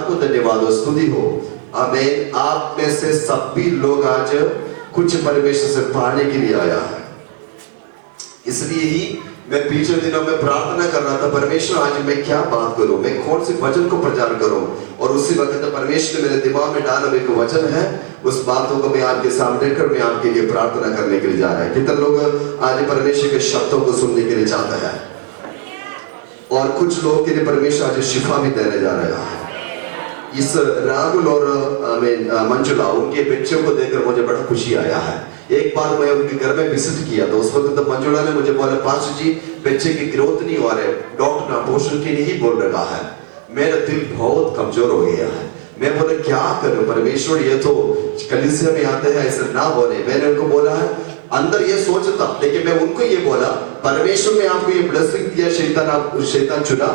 पिता को धन्यवाद और स्तुति हो। आमीन। आप में से सभी लोग आज कुछ परमेश्वर से पाने के लिए आया है, इसलिए ही मैं पिछले दिनों में प्रार्थना कर रहा था, परमेश्वर आज मैं क्या बात करूं, मैं कौन से वचन को प्रचार करूं। और उसी वक्त परमेश्वर ने मेरे दिमाग में डाला एक वचन है, उस बातों को मैं आपके सामने कर मैं आपके लिए प्रार्थना करने के लिए जा रहा है। कितने लोग आज परमेश्वर के शब्दों को सुनने के लिए चाहते हैं, और कुछ लोगों के लिए परमेश्वर आज शिफा भी देने जा रहा है। इस राहुल और मंजुला, उनके बच्चों को देखकर मुझे बड़ा खुशी आया है। एक बार मैं उनके घर में विजिट किया तो उस वक्त मंजुला ने मुझे बोला, पास्टर जी बच्चे की ग्रोथ नहीं हो रहे, डॉक्टर अबॉर्शन के लिए ही बोल रहा है, मेरा दिल बहुत कमजोर हो गया है। मैं बोला क्या करूं परमेश्वर, ये तो कलीसिया में आते हैं, ऐसा ना बोले। मैंने उनको बोला है अंदर ये सोचता, लेकिन मैं उनको ये बोला परमेश्वर ने आपको ये ब्लेसिंग दिया, शैतान चुना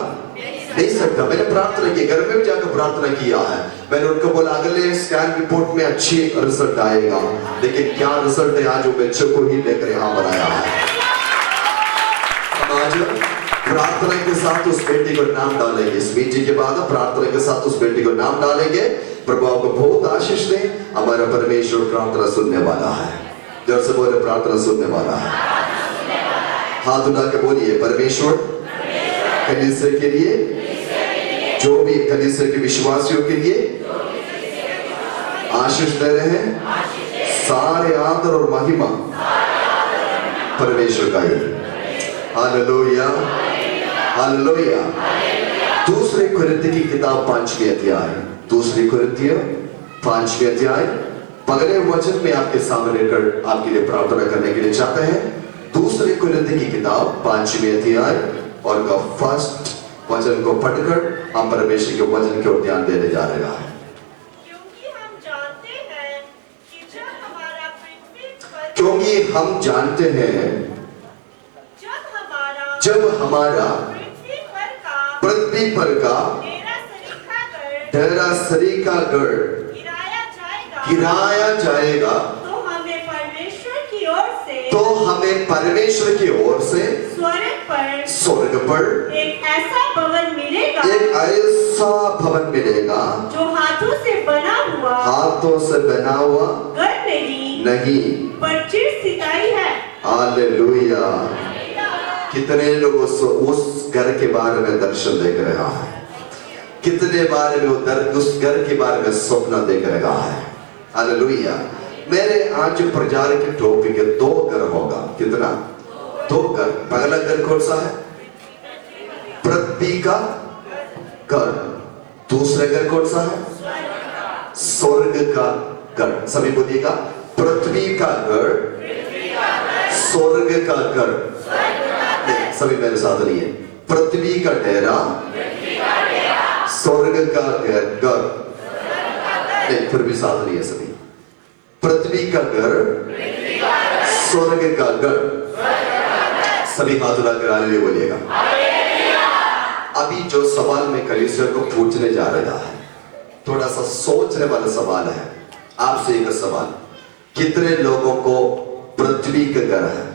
नहीं सकता। मैंने प्रार्थना की, घर में भी जाकर प्रार्थना किया है। मैंने उनको बोला अगले स्कैन रिपोर्ट में अच्छी रिजल्ट आएगा, लेकिन क्या रिजल्ट है आज वो बच्चों को ही लेकर यहाँ बनाया है। हम आज प्रार्थना के साथ उस बेटी को नाम डालेंगे, इस मीटिंग के बाद प्रार्थना के साथ उस बेटी को नाम डालेंगे। प्रभु आपको बहुत आशीष दे। हमारा परमेश्वर प्रार्थना सुनने वाला है, जोर से बोले प्रार्थना सुनने वाला है। हाथ उठा के बोलिए, परमेश्वर कलीसिया के लिए, जो भी कलीसिया के विश्वासियों के लिए आशीष दे रहे हैं, सारे आदर और महिमा परमेश्वर का ही। Hallelujah, hallelujah. दूसरे कुरिन्थियों की किताब 5वें अध्याय, दूसरी कुरिन्थियों 5वें अध्याय, पगले वचन में आपके सामने कर आपके लिए प्रार्थना करने के लिए चाहते हैं। दूसरे कुरिन्थियों की किताब 5वें अध्याय और का फर्स्ट वचन को पढ़कर हम परमेश्वर के वचन की ओर ध्यान देने जा रहे हैं। क्योंकि हम जानते हैं कि जब हमारा जब हमारा पृथ्वी पर का डेरा सरीका गढ़ गिराया जाएगा, तो हमें परमेश्वर की ओर से स्वर्ग पर एक ऐसा भवन मिलेगा जो हाथों से बना हुआ घर नहीं पर चिर सिताई है। हालेलुया। कितने लोग उस घर के बारे में दर्शन देख रहा है, कितने बारे में उस घर के बारे में स्वप्न देख रहा है। हालेलुया। मेरे आज प्रचार के टॉपिक 2 घर होगा। कितना? 2 घर। पहला घर कौन सा है? पृथ्वी का घर। दूसरा घर कौन सा है? स्वर्ग का घर। सभी बोलिएगा, पृथ्वी का घर, स्वर्ग का घर। सभी मेरे साथ रहिए, पृथ्वी का डेरा, स्वर्ग का घर। नहीं, फिर भी साथ रहिए सभी। पृथ्वी का घर, स्वर्ग का घर। सभी हाथ उठाकर हालेलुया बोलिएगा। अभी जो सवाल मैं कलीसिया को पूछने जा रहा है, थोड़ा सा सोचने वाला सवाल है। आपसे एक सवाल, कितने लोगों को पृथ्वी का घर है?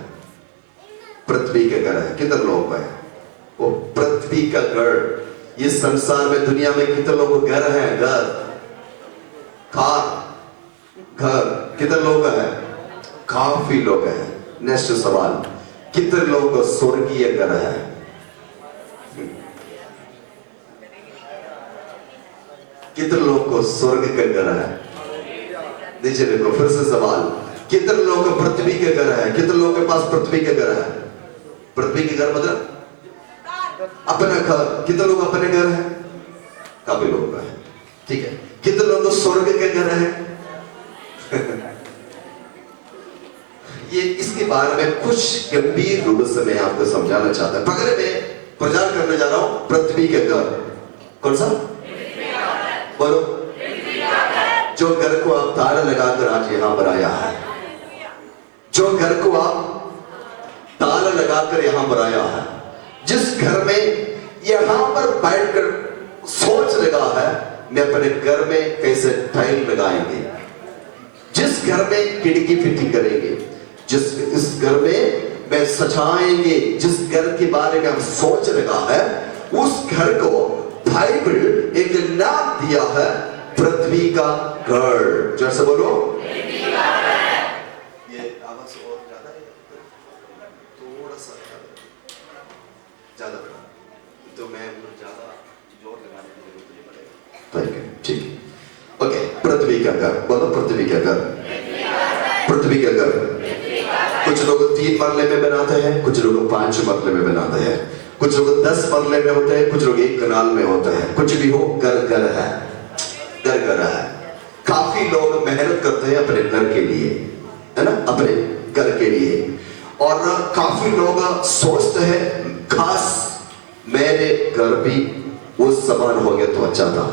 पृथ्वी का घर है, कितने लोग हैं? वो पृथ्वी का घर। इस संसार में, दुनिया में कितने लोगों को घर है? घर, कार, घर। कितने लोग हैं? काफी लोग हैं। नेक्स्ट सवाल, कितने लोगों को स्वर्गीय घर है? कितने लोगों को स्वर्ग का घर है? नीचे देखो, फिर से सवाल, कितने लोगों को पृथ्वी के घर है? कितने लोगों के पास पृथ्वी के घर है? पृथ्वी के घर मतलब अपना घर। कितने लोग अपने घर है? काफी लोग हैं, ठीक है। कितने लोगों को स्वर्ग के घर है? ये इसके बारे में कुछ गंभीर रूप से मैं आपको समझाना चाहता हूं। पहले मैं प्रचार करने जा रहा हूं पृथ्वी के घर। कौन सा? बोलो। जो घर को आप ताला लगाकर आज यहां पर आया है, जो घर को आप ताला लगाकर यहां पर आया है, जिस घर में यहां पर बैठकर सोच लगा है मैं अपने घर में कैसे टाइल लगाएंगे, जिस घर में खिड़की फिटिंग करेंगे, इस घर में मैं सजाएंगे, जिस घर के बारे में हम सोच रहा है, उस घर को बाइबल एक नाम दिया है पृथ्वी का घर। जैसे बोलो ये आवाज और ज्यादा है, थोड़ा सा ज्यादा, तो मैं ज्यादा जोर लगाने की जरूरत नहीं पड़ेगा। ठीक है, ओके। पृथ्वी का घर बोलो, पृथ्वी का घर, पृथ्वी का घर। कुछ लोग 3 मरले में बनाते हैं, कुछ लोग 5 मरले में बनाते हैं, कुछ लोग 10 मरले में होते हैं, कुछ लोग 1 कनाल में होते हैं। कुछ भी हो, घर घर है, घर घर है। काफी लोग मेहनत करते हैं अपने घर के लिए, है ना, अपने घर के लिए। और काफी लोग सोचते हैं खास मेरे घर भी उस समान हो गया तो अच्छा था,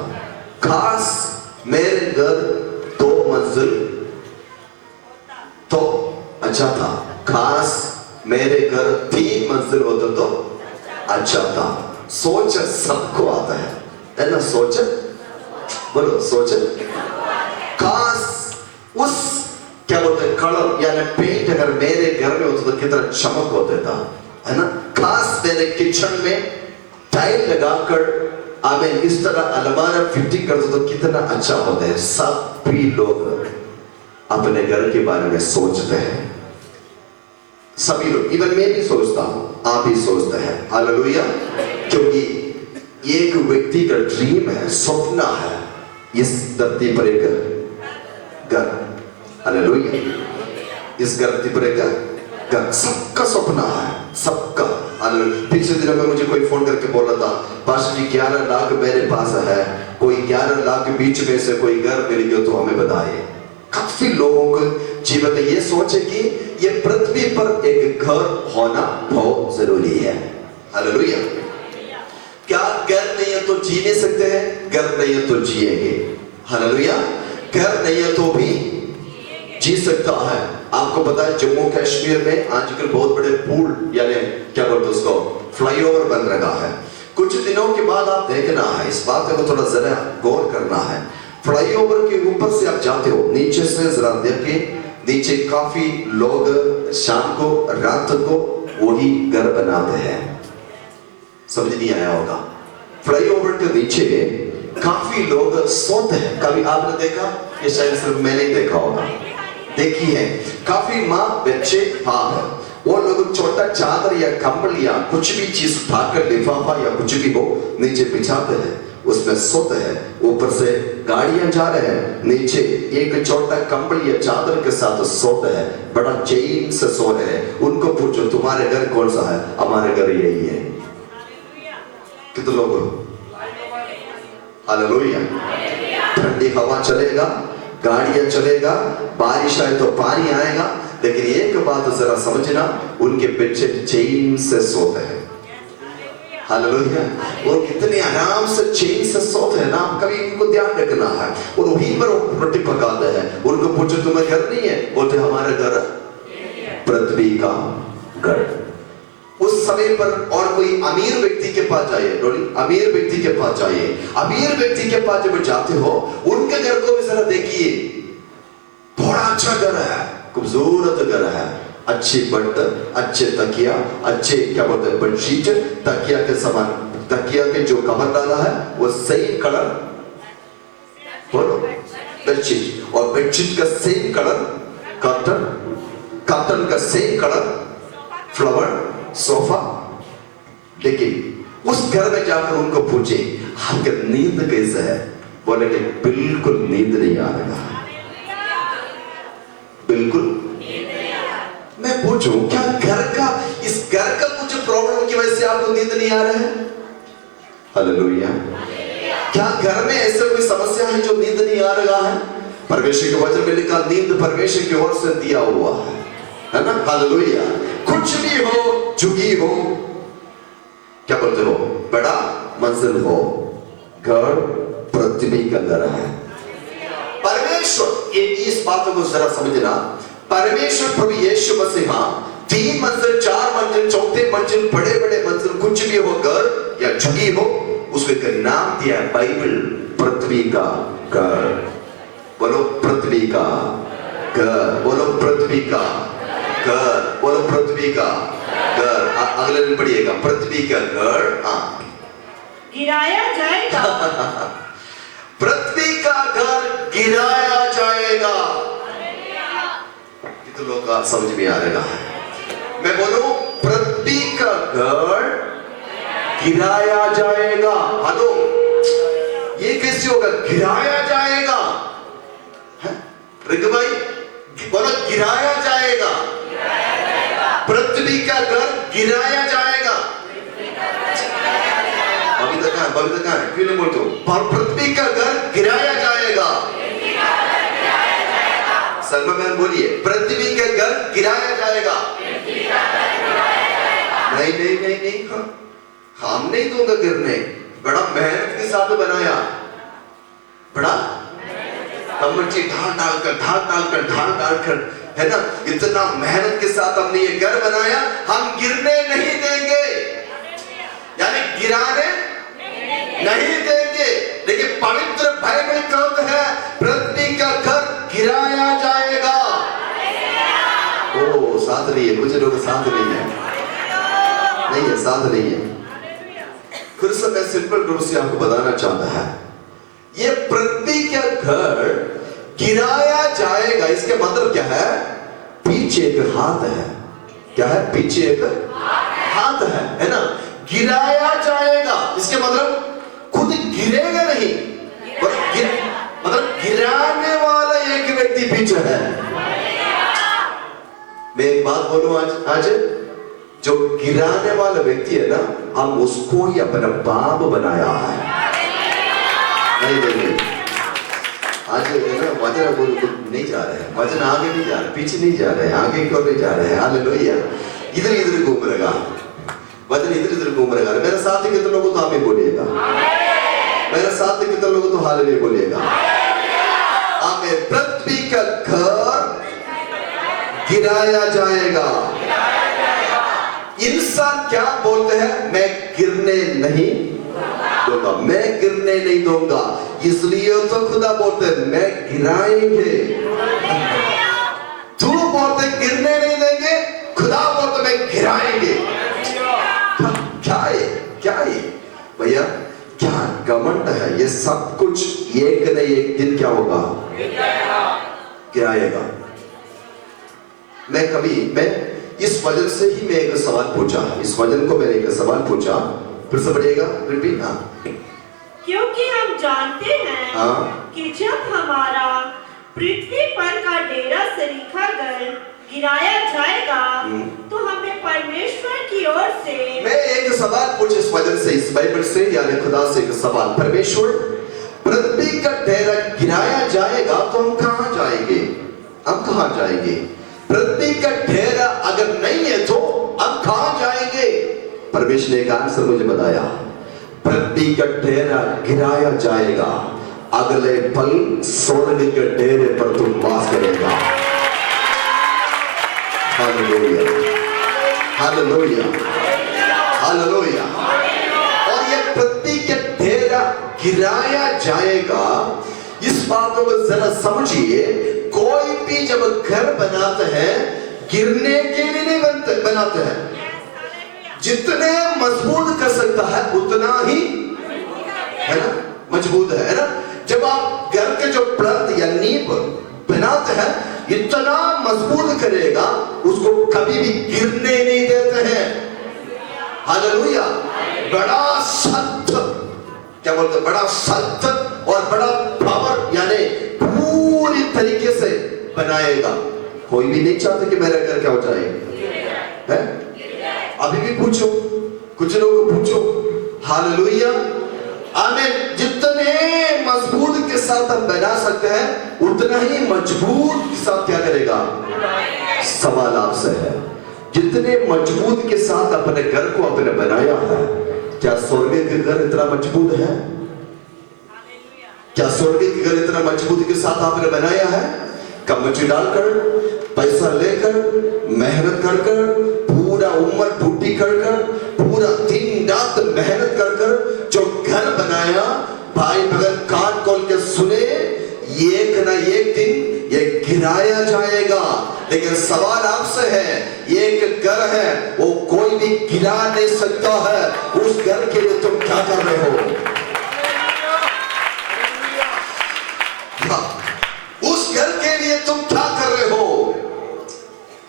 खास मेरे घर 2 मंजिल तो अच्छा था, खास मेरे घर 3 मंजिल होता तो अच्छा था। सोच सबको आता है ना, सोच बोलो, सोच। खास उस क्या बोलते हैं कलर यानी पेंट अगर मेरे घर में होता तो कितना चमक होता था, है ना। खास मेरे किचन में टाइल लगाकर हमें इस तरह अलमारी फिटिंग करते तो कितना अच्छा होता है। सभी लोग अपने घर के बारे में सोचते हैं, सभी लोग, इवन मैं भी सोचता हूं, आप भी सोचते हैं। हालेलुया। क्योंकि एक व्यक्ति का ड्रीम है, सपना है, इस धरती पर एक घर। हालेलुया। इस धरती पर एक घर, सबका सपना है, सबका। पिछले दिनों में मुझे कोई फोन करके बोल रहा था, पास्टर जी 11 लाख मेरे पास है, कोई 11 लाख के बीच में से कोई घर मिल गया तो हमें बताइए। काफी लोगों को जीवन में ये सोचे कि ये पृथ्वी पर एक घर होना बहुत जरूरी है। हालेलुया। क्या घर नहीं है तो जी नहीं सकते हैं? घर नहीं है तो जिएंगे। हालेलुया। घर नहीं है तो भी जी सकता है। आपको पता है जम्मू कश्मीर में आजकल बहुत बड़े पुल यानी क्या बोलते उसको, फ्लाईओवर बन रहा है। कुछ दिनों के बाद आप देखना है, इस बात को थोड़ा जरा गौर करना है। फ्लाईओवर के ऊपर से आप जाते हो, नीचे से जरा देखिए, नीचे काफी लोग शाम को रात को वही घर बनाते हैं। समझ नहीं आया होगा। फ्लाईओवर के नीचे काफी लोग सोते हैं। कभी आपने देखा? ये शायद सिर्फ मैंने ही देखा होगा, देखी है। काफी माँ बच्चे बाप वो लोग छोटा चादर या कंबल या कुछ भी चीज उठाकर, लिफाफा या कुछ भी हो, नीचे बिछाते हैं, उसमें सोते हैं। ऊपर से गाड़ियां जा रहे हैं, नीचे एक छोटा कंबल या चादर के साथ सोते हैं, बड़ा चैन से सो रहे हैं। उनको पूछो तुम्हारे घर कौन सा है? हमारे घर यही है। कितने लोग? हालेलुया। ठंडी हवा चलेगा, गाड़ियां चलेगा, बारिश आए तो पानी आएगा, लेकिन एक बात जरा समझना, उनके बच्चे चैन से सोते हैं। हालेलुया। वो कितने आराम से चैन से सोते हैं ना, कभी उनको ध्यान रखना है। और वहीं पर रोटी पकाते हैं। उनको पूछो तुम्हारा घर नहीं है? बोलते हमारा घर पृथ्वी का घर। उस समय पर और कोई अमीर व्यक्ति के पास जाइए, अमीर व्यक्ति के पास जाइए, अमीर व्यक्ति के पास जब जाते हो, उनके घर को भी जरा देखिए, बड़ा अच्छा घर है, खूबसूरत घर है, अच्छी बेड, अच्छे तकिया, अच्छे क्या बोलते हैं बेडशीट, तकिया के समान, तकिया के जो कवर डाला है वो सेम कलर, बोलो बेडशीट, और बेडशीट का सेम कलर कर्टन, कर्टन का सेम कलर फ्लावर, सोफा। लेकिन उस घर में जाकर उनको पूछे आपके नींद कैसे है? बोले कि बिल्कुल नींद नहीं आ रहा, बिल्कुल। मैं पूछूं क्या घर का, इस घर का कुछ प्रॉब्लम की वजह से आपको नींद नहीं आ रहा है? हालेलुया। क्या घर में ऐसे कोई समस्या है जो नींद नहीं आ रहा है? परमेश्वर के वचन में लिखा नींद परमेश्वर की ओर से दिया हुआ है ना। हालेलुया। कुछ भी हो, झुकी हो, क्या बोलते हो, बड़ा मंजिल हो, घर पृथ्वी का घर है। परमेश्वर, ये इस बात को जरा समझना, परमेश्वर प्रभु यीशु मसीह 3 मंजिल, 4 मंजिल, 4थे मंजिल, बड़े बड़े मंजिल, कुछ भी हो, घर या झुकी हो, उसको एक नाम दिया बाइबल, पृथ्वी का घर। बोलो पृथ्वी का घर, बोलो पृथ्वी का घर, बोलो पृथ्वी का घर। अगले दिन पढ़िएगा, पृथ्वी का घर गिराया जाएगा। पृथ्वी का घर गिराया जाएगा। कितने लोग का समझ में आ रहा है? मैं बोलूं पृथ्वी का घर गिराया जाएगा। हेलो, ये कैसे होगा? गिराया जाएगा। रिक भाई बोलो, गिराया जाएगा। पृथ्वी का घर गिराया जाएगा। अभी तक है, क्यों नहीं बोलते हो? पृथ्वी का घर गिराया जाएगा। सलमा मैम बोलिए, पृथ्वी का घर गिराया जाएगा। नहीं, हम नहीं दूंगा गिरने। बड़ा मेहनत के साथ बनाया, बड़ा कमची ढाल डालकर है ना, इतना मेहनत के साथ हमने ये घर बनाया, हम गिरने नहीं देंगे, यानी गिराने नहीं देंगे। लेकिन पवित्र बाइबल कहता है पृथ्वी का घर गिराया जाएगा। ओ साथ नहीं है, कुछ लोग साथ नहीं है, साथ नहीं है। फिर से मैं सिंपल रूप से आपको बताना चाहता है, ये पृथ्वी का घर गिराया जाएगा। इसके मतलब क्या है? पीछे एक हाथ है। क्या है? पीछे एक हाथ है ना? गिराया जाएगा, इसके मतलब खुद गिरेगा नहीं, मतलब गिराने वाला एक व्यक्ति पीछे है। मैं एक बात बोलूं, आज जो गिराने वाला व्यक्ति है ना, हम उसको ही अपना बाप बनाया है। नहीं, आज ना वचन नहीं जा रहे हैं, वचन आगे नहीं जा रहे, पीछे नहीं जा रहे हैं, आगे की ओर नहीं जा रहे हैं। हालेलुया। इधर घूम रहेगा वचन, इधर घूम रहेगा। मेरे साथ ही कितने लोगों तो आमीन बोलिएगा, मेरे साथ ही कितने लोगों तो हालेलुया बोलिएगा। आमीन। पृथ्वी का घर गिराया जाएगा। इंसान क्या बोलते हैं? मैं गिरने नहीं दूंगा, मैं गिरने नहीं दूंगा। इसलिए तो खुदा बोलते हैं मैं गिराएंगे। तू बोलते गिरने नहीं देंगे, खुदा बोलते मैं गिराएंगे। क्या है भैया? क्या घमंड है? ये सब कुछ एक न एक दिन क्या होगा? गिराएगा। मैं इस वजन से ही मैं एक सवाल पूछा, इस वजन को मैंने एक सवाल पूछा, फिर से पढ़िएगा, रिपीट। क्योंकि हम जानते हैं कि जब हमारा पृथ्वी पर का डेरा सरीखा घर गिराया जाएगा तो हमें परमेश्वर की ओर से। मैं एक सवाल पूछ इस वजन से, इस बाइबल से, यानी खुदा से एक सवाल। परमेश्वर पृथ्वी का डेरा गिराया जाएगा तो हम कहां जाएंगे? हम कहां जाएंगे? पृथ्वी का डेरा अगर नहीं है तो हम कहां जाएंगे? परमेश्वर ने एक आंसर मुझे बताया, पृथ्वी का डेरा गिराया जाएगा, अगले पल स्वर्ग के डेरे पर तुम वास करेगा। Hallelujah, hallelujah, hallelujah. और ये पृथ्वी का डेरा गिराया जाएगा। इस बात को जरा समझिए, कोई भी जब घर बनाते हैं गिरने के लिए नहीं बनाते हैं। जितने मजबूत कर सकता है उतना ही है ना मजबूत है ना। जब आप घर के जो प्लंथ या नींव बनाते हैं, इतना मजबूत करेगा, उसको कभी भी गिरने नहीं देते हैं। हालेलुया। बड़ा सख्त, क्या बोलते हैं, बड़ा सख्त और बड़ा पावर, यानी पूरी तरीके से बनाएगा। कोई भी नहीं चाहता कि मेरा घर क्या हो जाए, है? अभी भी पूछो, कुछ लोगों को पूछो। हालेलुया, आमीन। जितने मजबूत के साथ हम बना सकते हैं, उतना ही मजबूत के साथ क्या करेगा? सवाल आपसे है, जितने मजबूत के साथ अपने घर को अपने बनाया है, क्या स्वर्ग के घर इतना मजबूत है? क्या स्वर्ग के घर इतना मजबूत के साथ आपने बनाया है? कमची डालकर, पैसा लेकर, मेहनत कर कर, पूरा उम्र बूटी कर कर, पूरा दिन रात मेहनत कर कर जो घर बनाया, भाई बगल कान खोल के सुने, एक ना एक दिन ये गिराया जाएगा। लेकिन सवाल आपसे है, एक घर है, वो कोई भी गिरा नहीं सकता है। उस घर के लिए तुम क्या कर रहे हो?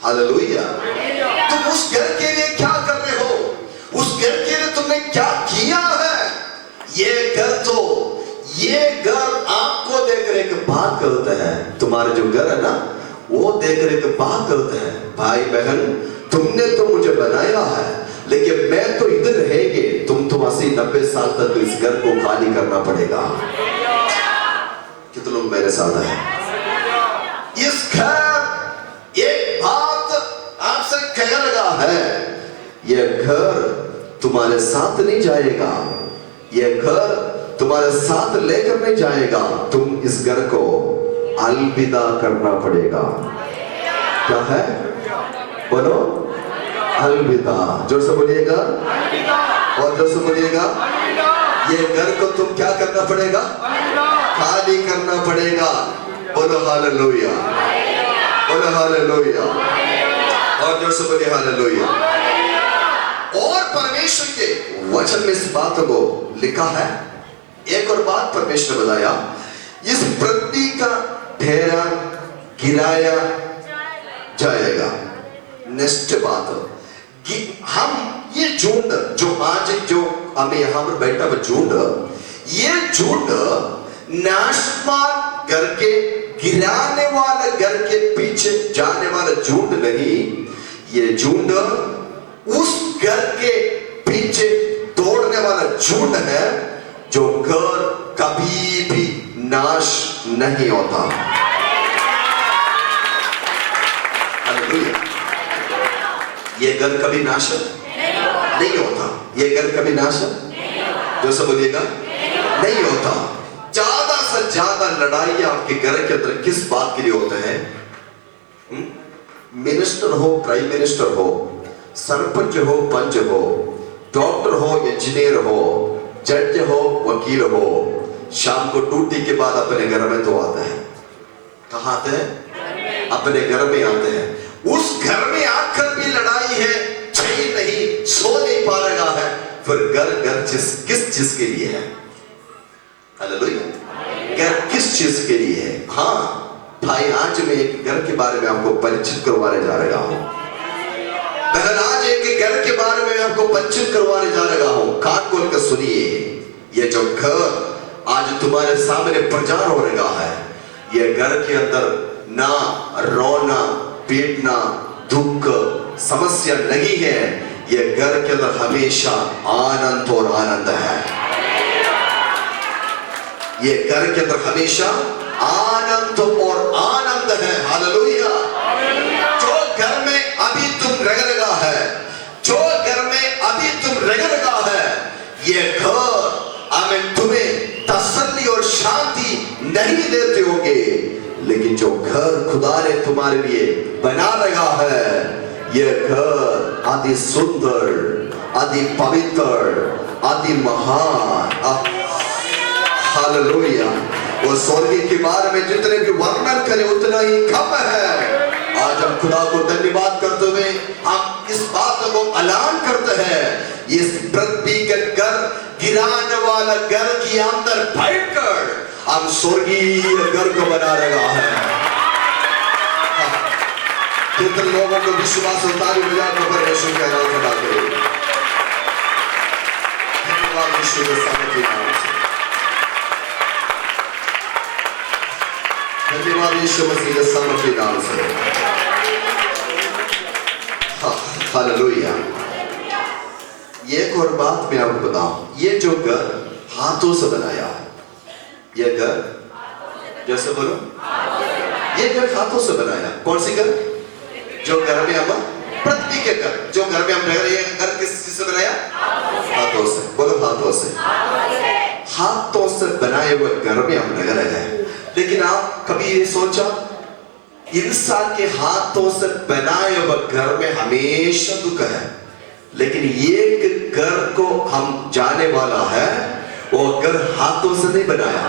हालेलुया। तुम उस घर के लिए क्या कर रहे हो? उस घर के लिए तुमने क्या किया है? ये घर आपको देख रहे के बात करता है। तुम्हारे जो घर है ना, वो देख रहे के बात करता है, भाई बहन तुमने तो मुझे बनाया है, लेकिन मैं तो इधर रहेंगे, तुम तो 80-90 साल तक तो इस घर को खाली करना पड़ेगा। कितने लोग मेरे साथ हैं? इस घर एक बात आपसे कह लगा है, यह घर तुम्हारे साथ नहीं जाएगा, यह घर तुम्हारे साथ लेकर नहीं जाएगा, तुम इस घर को अलविदा करना पड़ेगा। क्या है? बोलो, अलविदा। जोर से बोलिएगा, और जोर से बोलिएगा। ये घर को तुम क्या करना पड़ेगा? खाली करना पड़ेगा। बोलो हालेलुया, बोलो हालेलुया, और जोर से बोलिए हालेलुया। और परमेश्वर के वचन में इस बात को लिखा है। एक और बात परमेश्वर ने बताया, इस पृथ्वी का ठहरा गिराया जाएगा। नेक्स्ट बात कि हम ये झुंड जो आज जो हमें यहां पर बैठा हुआ झुंड, ये झुंड नाशवान घर के गिराने वाले घर के पीछे जाने वाला झुंड नहीं, ये झुंड उस घर के पीछे दौड़ने वाला झुंड है, जो घर कभी भी नाश नहीं होता। हालेलुया। ये घर कभी नाश नहीं होता, ये घर कभी नाश जो सब बोलिएगा नहीं होता। ज्यादा से ज्यादा लड़ाई आपके घर के अंदर किस बात के लिए होते हैं? मिनिस्टर हो, प्राइम मिनिस्टर हो, सरपंच हो, पंच हो, डॉक्टर हो, इंजीनियर हो, जज हो, वकील हो, शाम को ड्यूटी के बाद अपने घर में तो आते हैं। कहां आते हैं? अपने घर में आते हैं। उस घर में आकर भी लड़ाई है, चाहिए नहीं, सो नहीं पा रहा है, फिर घर किस चीज के लिए है? हालेलुया। घर किस चीज के लिए है? हाँ भाई, आज मैं एक घर के बारे में आपको परिचित करवाने जा रहा हूं। बहन, आज एक घर के बारे में आपको परिचित करवाने जा रहा हूं। कान खोल कर सुनिए। ये जो घर आज तुम्हारे सामने प्रचार हो रहा है, ये घर के अंदर ना रोना पीटना दुख समस्या नहीं है, ये घर के अंदर हमेशा आनंद और आनंद है। ये घर के अंदर हमेशा आनंद और आनंद है। हालेलुया। जो घर में अभी तुम रह रहा है, जो घर में अभी तुम रह रहा है, ये घर हमें तुम्हें तसल्ली और शांति नहीं देते होंगे, लेकिन जो घर खुदा ने तुम्हारे लिए बना रहा है, ये घर अति सुंदर, अति पवित्र, अति महान। हालेलुया। वो स्वर्ग के बारे में जितने भी वर्णन करें उतना ही कम है। आज हम खुदा को धन्यवाद करते हुए हम इस बात को ऐलान करते हैं, इस पृथ्वी के घर गिराने वाला घर के अंदर बैठकर हम स्वर्गीय घर को बना रहा है। कितने लोगों को विश्वास होता है? परमेश्वर के नाम से बात करें। धन्यवाद यीशु के नाम से, धन्यवाद यीशु मसीह के सामर्थ्य नाम से। हालेलुया। एक और बात मैं आपको बताऊं, ये जो घर हाथों से बनाया, ये घर जैसे बोलो, ये घर हाथों से बनाया। कौन सी घर? जो घर में हम पृथ्वी के घर, जो घर में हम रह रहे हैं, घर किस चीज से बनाया? हाथों से। बोलो हाथों से। हाथों से बनाए हुए घर में हम रह रहे हैं। लेकिन आप कभी ये सोचा, इंसान के हाथों से बनाए हुए घर में हमेशा दुख है, लेकिन एक घर को हम जाने वाला है, वो घर हाथों से नहीं बनाया,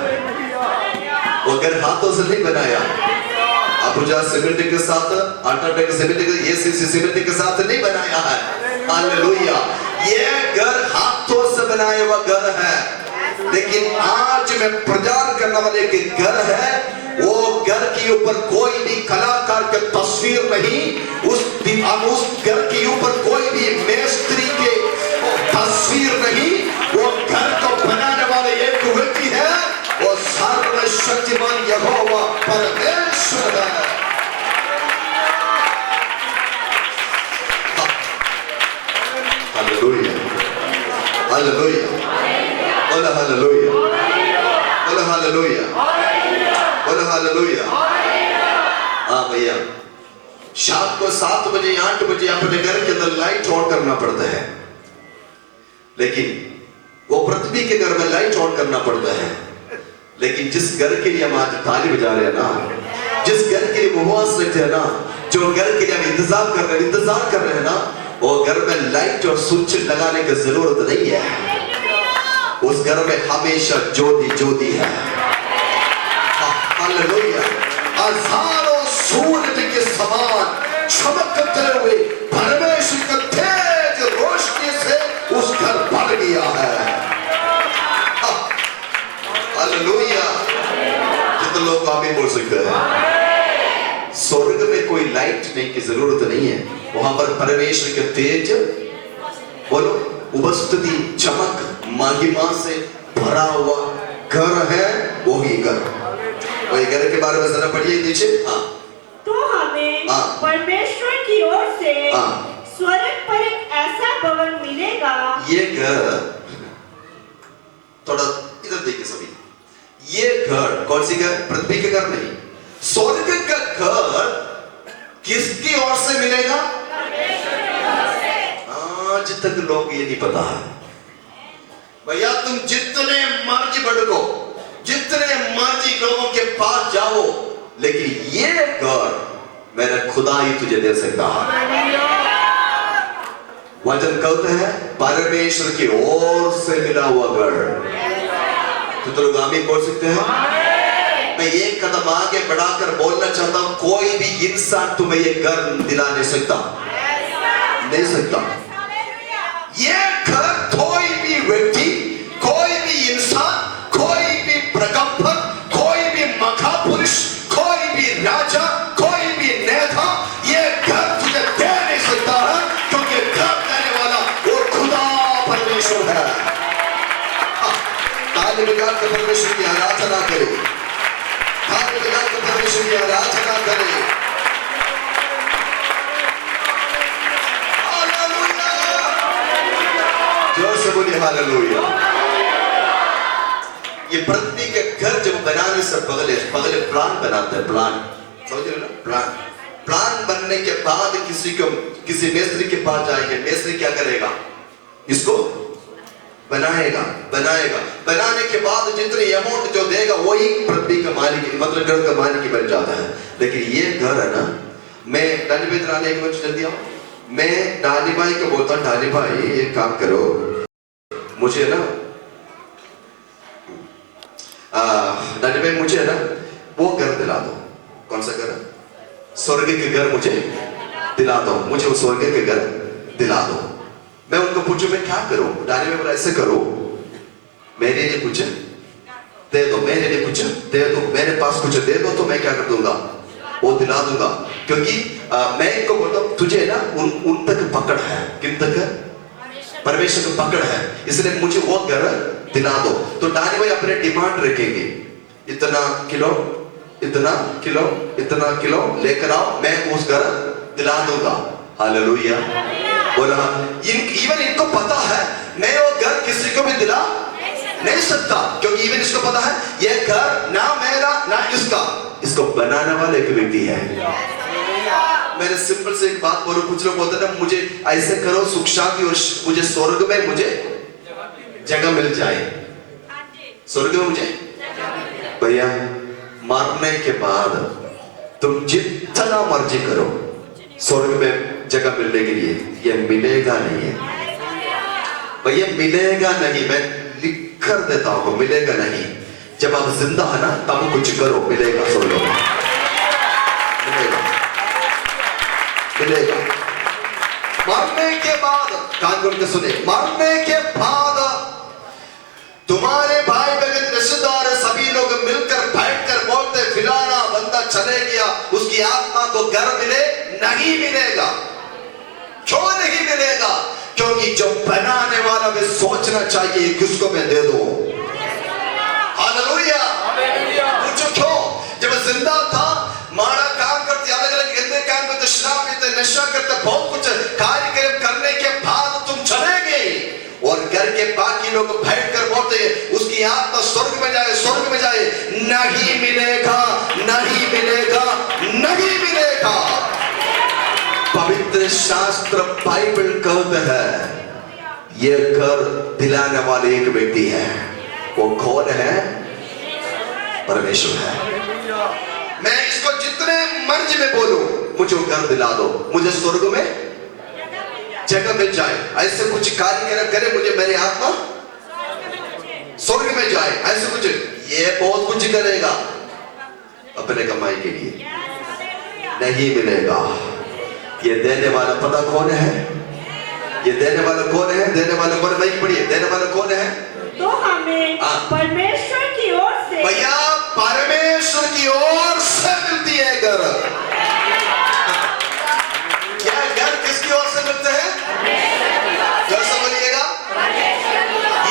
वो घर हाथों से नहीं बनाया। अबुजा सीमेंट के साथ, अल्ट्राटेक सीमेंट के, ये सीमेंट के साथ नहीं बनाया है। हालेलुया। ये घर हाथों से बनाया हुआ घर है, लेकिन आज मैं प्रचार करने वाले के घर है, वो घर के ऊपर कोई भी कलाकार की तस्वीर नहीं, उस घर के ऊपर कोई भी मेस्त्री के तस्वीर नहीं, वो घर को बनाने वाले एक व्यक्ति है, वो सर्वशक्तिमान यहोवा परमेश्वर है। हालेलुया, हालेलुया, बोला हालेलुया, बोला हालेलुया, बोला हालेलुया। हाँ भैया, शाम को 7 बजे 8 बजे अपने घर के अंदर लाइट ऑन करना पड़ता है, लेकिन वो पृथ्वी के घर में लाइट ऑन करना पड़ता है। लेकिन जिस घर के लिए हम आज ताली बजा रहे हैं ना, जिस घर के लिए उपवास रखते हैं ना, जो घर के लिए हम इंतजार कर रहे हैं ना, वो घर में लाइट और स्विच लगाने की जरूरत नहीं है। उस घर में हमेशा ज्योति है। हालेलुया। हजारों सूरज के समान चमकते हुए परमेश्वर का तेज रोशनी से उस घर भर गया है। हालेलुया। कितने लोग आमीन बोल सकते हैं? स्वर्ग में कोई लाइट नहीं की जरूरत नहीं है, वहां पर परमेश्वर के तेज, बोलो, उपस्थिति, चमक, महिमा से भरा हुआ घर है। वही घर, वही घर के बारे में जरा पढ़िए नीचे। हाँ, तो हमें परमेश्वर की ओर से स्वर्ग पर एक ऐसा भवन मिलेगा। ये घर, थोड़ा इधर देखिए सभी, ये घर कौन सी घर? पृथ्वी के घर नहीं, स्वर्ग का घर किसकी ओर से मिलेगा? आज तक लोग ये नहीं पता है भैया। तुम जितने मर्जी भटको, जितने मर्जी लोगों के पास जाओ, लेकिन ये घर मेरा खुदा ही तुझे दे सकता है। वचन कहते हैं परमेश्वर की ओर से मिला हुआ घर। तो लोग आमीन बोल सकते हैं? मैं एक कदम आगे बढ़ाकर बोलना चाहता हूं, कोई भी इंसान तुम्हें ये घर दिला नहीं सकता, नहीं सकता। ये घर कोई भी व्यक्ति, कोई भी इंसान, कोई भी प्रगल्भ, कोई भी महापुरुष, कोई भी राजा, कोई भी नेता ये घर तुझे दे नहीं सकता है, क्योंकि घर देने वाला वो खुदा परमेश्वर है। ताली बजाकर परमेश्वर की आराधना करें, ताली बजाकर परमेश्वर की आराधना करें। जोर से बोलिए हालेलुया। ये पृथ्वी के घर जब बनाने से पहले प्लान बनाते हैं, प्लान, समझ रहे हो ना? प्लान बनने के बाद किसी मेस्त्री के पास जाएंगे, मेस्त्री क्या करेगा? इसको बनाएगा। बनाने के बाद जितनी अमाउंट जो देगा वही पृथ्वी का मालिक, मतलब घर का मालिक बन जाता है। लेकिन ये घर है ना, मैं डाली भाई रानी एक मिनट जल्दी आओ, मैं डाली भाई को बोलता हूँ, डाली भाई एक काम करो, मुझे ना डाली भाई मुझे ना वो घर दिला दो। कौन सा घर? स्वर्ग के घर मुझे दिला दो, मुझे उस स्वर्ग के घर दिला दो। मैं उनको पूछूं मैं क्या करूं? डाली भाई बोला ऐसे करो, मेरे लिए कुछ दे दो, मेरे लिए कुछ दे दो, मेरे पास कुछ दे दो तो मैं क्या कर दूंगा? वो दिला दूंगा। क्योंकि मैं इनको बोलता हूं तुझे ना उन तक पकड़ है। किन तक? परमेश्वर को पकड़ है, इसलिए मुझे वो घर दिला दो। तो डाली भाई अपने डिमांड रखेंगे, इतना किलो, इतना किलो, इतना किलो लेकर आओ, मैं उस घर दिला दूंगा। हालेलुया। बोला इवन इनको पता है मैं वो घर किसी को भी दिला नहीं सकता, क्योंकि इवन इसको पता है ये घर ना मेरा ना इसका, इसको बनाने वाले एक व्यक्ति है। मैंने सिंपल से एक बात बोलूं, कुछ लोग बोलते हैं ना मुझे ऐसे करो सुख शांति और मुझे स्वर्ग में मुझे जगह मिल जाए, स्वर्ग में मुझे। भैया मरने के बाद तुम जितना मर्जी करो, स्वर्ग में जगह मिलने के लिए ये मिलेगा नहीं है भैया, मिलेगा नहीं। मैं लिख कर देता हूं, मिलेगा नहीं। जब आप जिंदा है ना तब कुछ करो, मिलेगा स्वर्ग में, मिलेगा। मरने के बाद कान खोल के सुने, मरने के बाद तुम्हारे भाई बहन रिश्तेदार सभी लोग मिलकर बैठकर बोलते फिलाना बंदा चले गया, उसकी आत्मा को घर मिले नहीं मिलेगा। क्यों नहीं मिलेगा? क्योंकि जो बनाने वाला वे सोचना चाहिए किसको मैं दे दूं। हालेलुया। पूछो क्यों? जब जिंदा था, माड़ा काम करते, अलग अलग गंदे काम करते, शराब पीते, नशा करते, बहुत कुछ कार्यक्रम करने के बाद तुम चले गए और घर के बाकी लोग बैठ कर बोलते उसकी आत्मा स्वर्ग में जाए, स्वर्ग में जाए। नहीं मिलेगा, नहीं मिलेगा, नहीं मिलेगा। पवित्र शास्त्र बाइबल कहता है ये घर दिलाने वाले एक व्यक्ति है। वो कौन है? परमेश्वर है। मैं इसको जितने मर्जी में बोलूं, मुझे घर दिला दो, मुझे स्वर्ग में जगह मिल जाए, ऐसे कुछ कार्य करे, मुझे मेरी आत्मा स्वर्ग में जाए, ऐसे कुछ, ये बहुत कुछ करेगा अपने कमाई के लिए। नहीं मिलेगा। ये देने वाला पता कौन है? ये देने वाला कौन है? देने वाला कौन है? भाई पढ़िए, देने वाला कौन है? तो हमें परमेश्वर की ओर से, भैया परमेश्वर की ओर से मिलती है घर। क्या घर किसकी ओर से मिलते हैं? घर से बोलिएगा।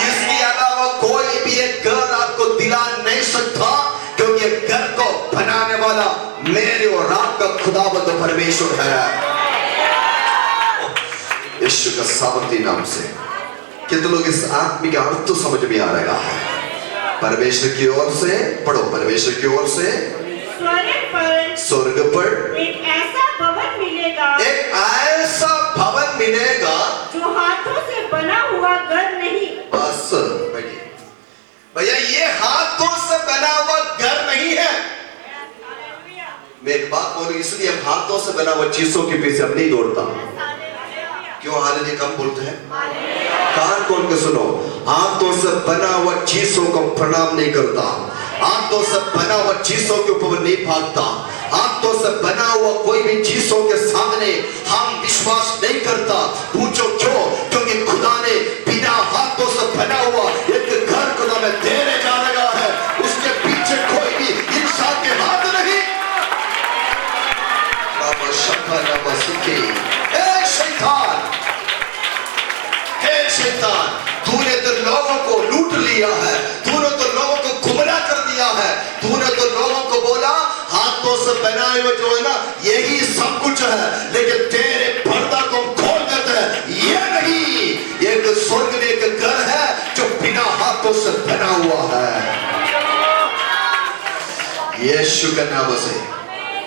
इसके अलावा कोई भी एक घर आपको दिला नहीं सकता, क्योंकि घर को बनाने वाला मेरे और आपका खुदावंद परमेश्वर है। यीशु का सामर्थी नाम से कितने लोग इस आत्मिक अर्थ तो समझ में आ रहा है? परमेश्वर की ओर से पढ़ो, परमेश्वर की ओर से स्वर्ग पर एक ऐसा भवन मिलेगा, एक ऐसा भवन मिलेगा जो हाथों से बना हुआ घर नहीं। बस भैया, ये हाथों से बना हुआ घर नहीं है। मैं एक बात बोलूं, इसलिए हम हाथों से बना हुआ चीजों के पीछे हम नहीं दौड़ता। क्यों? हालेलुया कम बोलते हैं? कान खोल के सुनो, हाथों से बना हुआ चीजों को प्रणाम नहीं करता, हाथों से बना हुआ चीजों के ऊपर नहीं भागता, हाथों से बना हुआ कोई भी चीजों के सामने हम विश्वास नहीं करता। पूछो क्यों? क्योंकि खुदा ने बिना हाथों से बना हुआ एक घर खुदा में देने जा रहा है, उसके पीछे कोई भी इंसान के हाथ नहीं। शैतान, तूने तो लोगों को लूट लिया है, तूने तो लोगों को गुमराह कर दिया है, तूने तो लोगों को बोला हाथों से बनाए हुए जो है ना यही सब कुछ है, लेकिन तेरे पर्दा को खोल देते हैं। ये नहीं, एक स्वर्ग में एक घर है जो बिना हाथों से बना हुआ है। यीशु के नाम से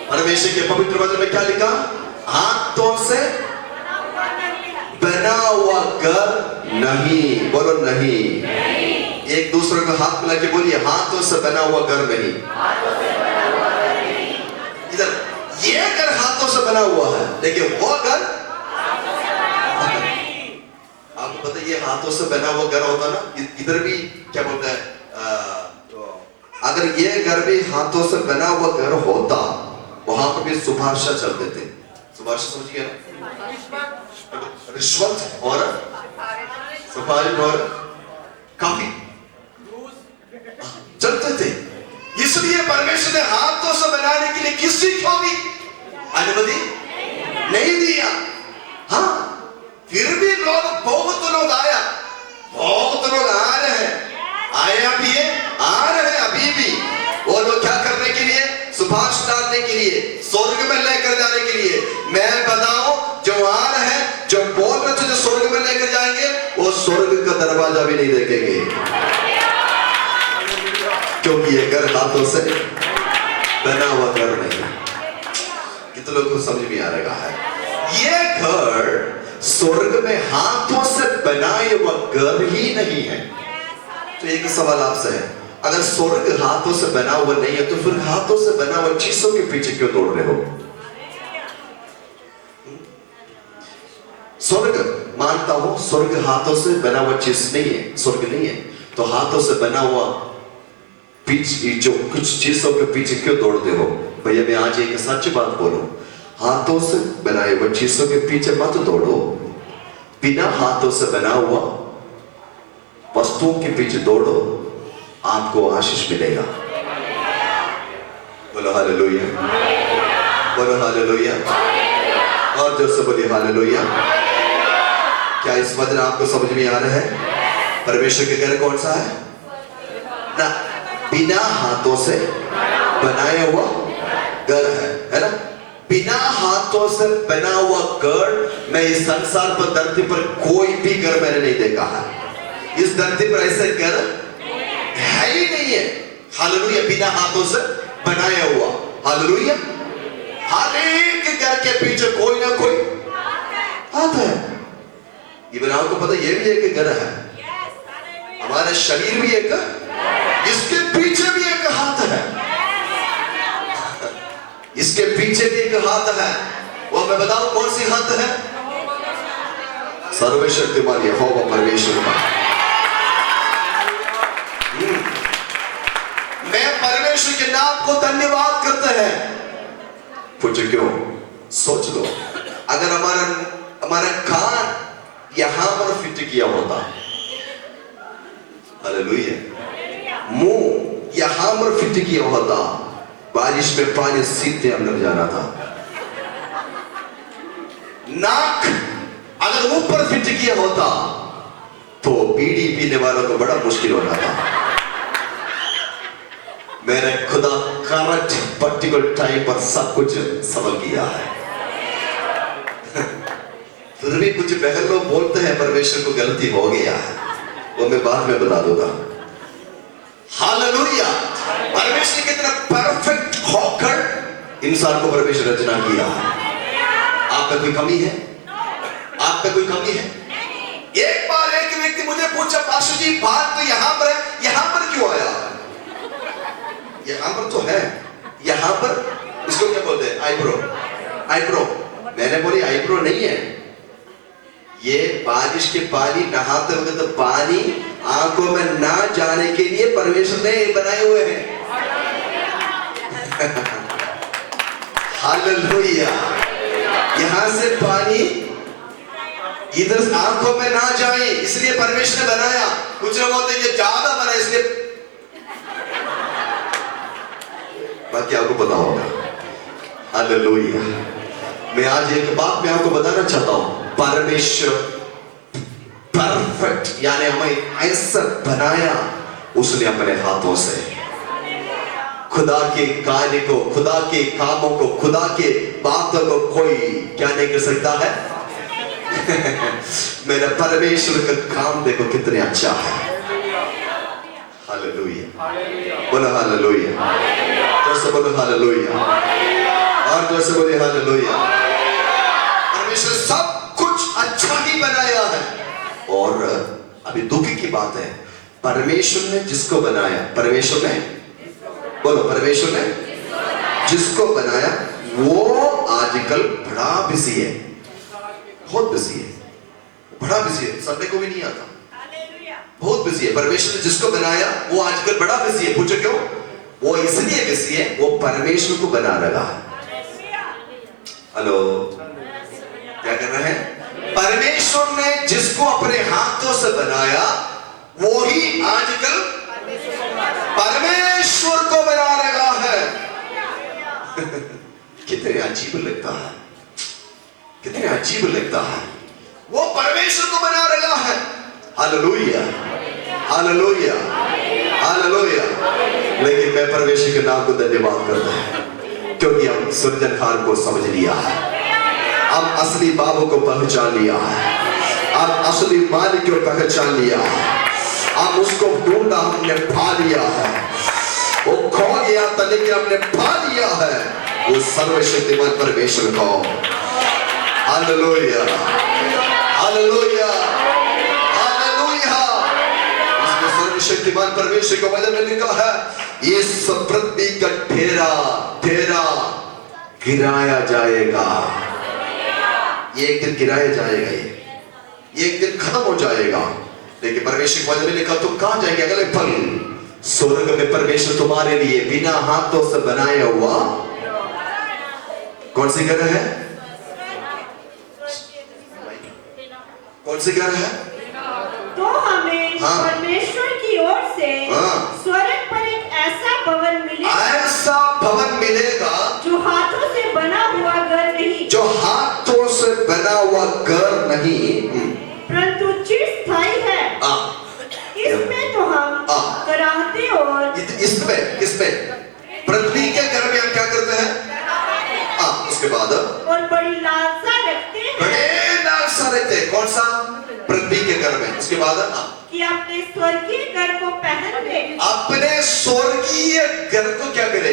परमेश्वर के पवित्र वचन में क्या लिखा? हाथों से बना हुआ घर नहीं। बोलो नहीं। एक दूसरे को हाथ मिला के बोलिए, हाथों से बना हुआ घर नहीं। इधर ये घर हाथों से बना हुआ है, लेकिन वो घर आपको पता है, ये हाथों से बना हुआ घर होता ना, इधर भी क्या बोलता है, अगर ये घर भी हाथों से बना हुआ घर होता, वहां पर भी सुभाषा चलते थे। सुभाषा समझिए ना, रिश्वत और सुपारी और काफी चलते थे। इसलिए परमेश्वर ने हाथों से बनाने के लिए किसी को भी अनुमति नहीं दिया। हाँ, फिर भी लोग, बहुत लोग आया, बहुत लोग आ रहे हैं, आया भी है, आ रहे हैं अभी भी। वो लोग क्या करने के लिए? सुभाष डालने के लिए, स्वर्ग में लेकर जाने के लिए। मैं बताऊं, जो आ रहे हैं, जो बोल रहे थे जो स्वर्ग में लेकर जाएंगे, वो स्वर्ग का दरवाजा भी नहीं देखेंगे, क्योंकि ये घर हाथों से बना हुआ घर नहीं। कितने लोगों को समझ में आ रहा है? ये घर स्वर्ग में हाथों से बनाए हुआ घर ही नहीं है। तो एक सवाल आपसे है, अगर स्वर्ग हाथों से बना हुआ नहीं है, तो फिर हाथों से बना हुआ चीजों के पीछे क्यों दौड़ रहे हो? स्वर्ग, मानता हूं स्वर्ग हाथों से बना हुआ चीज नहीं है, स्वर्ग नहीं है, तो हाथों से बना हुआ पीछे जो कुछ चीजों के पीछे क्यों दौड़ते हो? भैया मैं आज एक सच बात बोलूं, हाथों से बनाए हुए चीजों के पीछे मत दौड़ो, बिना हाथों से बना हुआ वस्तुओं के पीछे दौड़ो, आपको आशीष मिलेगा। बोलो हालेलुया, बोलो हालेलुया, और जोर से बोलिए हालेलुया। क्या इस वचन आपको समझ में आ रहा है? परमेश्वर के घर कौन सा है ना? बिना हाथों से बनाया हुआ घर है ना? बिना हाथों से बना हुआ घर मैं इस संसार पर, धरती पर कोई भी घर मैंने नहीं देखा है। इस धरती पर ऐसे घर है ही नहीं है। हालेलुया, बिना हाथों से बनाया हुआ। हालेलुया, हर एक घर के पीछे कोई ना कोई हाथ है। इवन आपको पता ये भी एक घर है, हमारा शरीर भी एक, इसके पीछे भी एक हाथ है, इसके पीछे भी एक हाथ है। वो मैं बताऊं कौन सी हाथ है? सर्वशक्तिमान यहोवा परमेश्वर का। मैं परमेश्वर के नाम को धन्यवाद करते हैं। पूछो क्यों? सोच लो, अगर हमारा कान यहां पर फिट किया होता, हालेलुया, मुंह यहां पर फिट किया होता, बारिश में पानी सीधे अंदर जाना था। नाक अगर ऊपर फिट किया होता तो बीड़ी पीने वालों को बड़ा मुश्किल होना था। मेरे खुदा करेक्ट पर्टिकुलर टाइम पर सब कुछ संभल किया है। फिर भी कुछ बहन लोग बोलते हैं परमेश्वर को गलती हो गया है, वो मैं बाद में बता दूंगा। हालेलुया, परमेश्वर कितना परफेक्ट होकर इंसान को परमेश्वर रचना किया है। आप में कोई कमी है? आप में कोई कमी है? एक बार एक व्यक्ति मुझे पूछा, पास्टर जी बात तो यहां पर है, यहां पर क्यों आया? यहां पर तो है, यहां पर इसको क्या बोलते हैं? आईब्रो। आईब्रो, मैंने बोली आईब्रो नहीं है, ये बारिश के पानी नहाते वक्त तो पानी आंखों में ना जाने के लिए परमेश्वर ने बनाए हुए हैं। हालेलुया, यहां से पानी इधर आंखों में ना जाए इसलिए परमेश्वर ने बनाया। कुछ लोग होते हैं ये ज्यादा बना इसलिए, बाकी आपको पता होगा। हालेलुया, मैं आज एक बात मैं आपको बताना चाहता हूं, परमेश्वर परफेक्ट, यानी हमें ऐसा बनाया उसने अपने हाथों से। खुदा के कार्य को, खुदा के कामों को, खुदा के बातों को कोई क्या नहीं कर सकता है। मेरा परमेश्वर का काम देखो कितने अच्छा है। हालेलुया, बोलो हालेलुया, जैसे बोलो हालेलुया, और जैसे बोले हालेलुया। परमेश्वर सब कुछ अच्छा ही बनाया है। और अभी दुखी की बात है, परमेश्वर ने जिसको बनाया, परमेश्वर ने, बोलो परमेश्वर ने जिसको बनाया वो आजकल बड़ा बिजी है, बहुत बिजी है, बड़ा बिजी है, संडे को भी नहीं आता, बहुत बिजी है। परमेश्वर ने जिसको बनाया वो आजकल बड़ा बिजी है। पूछो क्यों? वो इसलिए बिजी है, वो परमेश्वर को बना रहा है। हेलो, क्या कर रहे हैं? परमेश्वर ने जिसको अपने हाथों से बनाया वो ही आजकल परमेश्वर को बना रहा है। कितने अजीब लगता है, कितने अजीब लगता है, वो परमेश्वर को बना रहा है। Hallelujah, hallelujah, hallelujah. लेकिन मैं परमेश्वर के नाम को धन्यवाद करता हूं क्योंकि हम सृजनहार को समझ लिया है, हम असली बाबू को पहचान लिया है, हम असली मालिक को पहचान लिया है, हम उसको ढूंढा, हमने पा लिया है। वो खो गया था लेकिन हमने पा लिया है, वो सर्वशक्तिमान परमेश्वर को। Hallelujah, hallelujah, hallelujah. इसमें सर्वशक्तिमान परमेश्वर को वचन में लिखा है, ये सब पृथ्वी का ठेरा ठेरा गिराया जाएगा। ये एक दिन गिराया जाएगा, ये एक दिन खत्म हो जाएगा। लेकिन परमेश्वर के वचन में लिखा, तुम कहां जाएंगे अगले पल? स्वर्ग में परमेश्वर तुम्हारे लिए बिना हाथों से बनाया हुआ कौन सी घर है? कौन सी घर है? तो हमें परमेश्वर की ओर से स्वर्ग पर एक ऐसा भवन मिलेगा, ऐसा भवन मिलेगा कौन सा? पृथ्वी के घर में। उसके बाद कि अपने स्वर्गीय घर को पहन ले। अपने स्वर्गीय घर को क्या करे?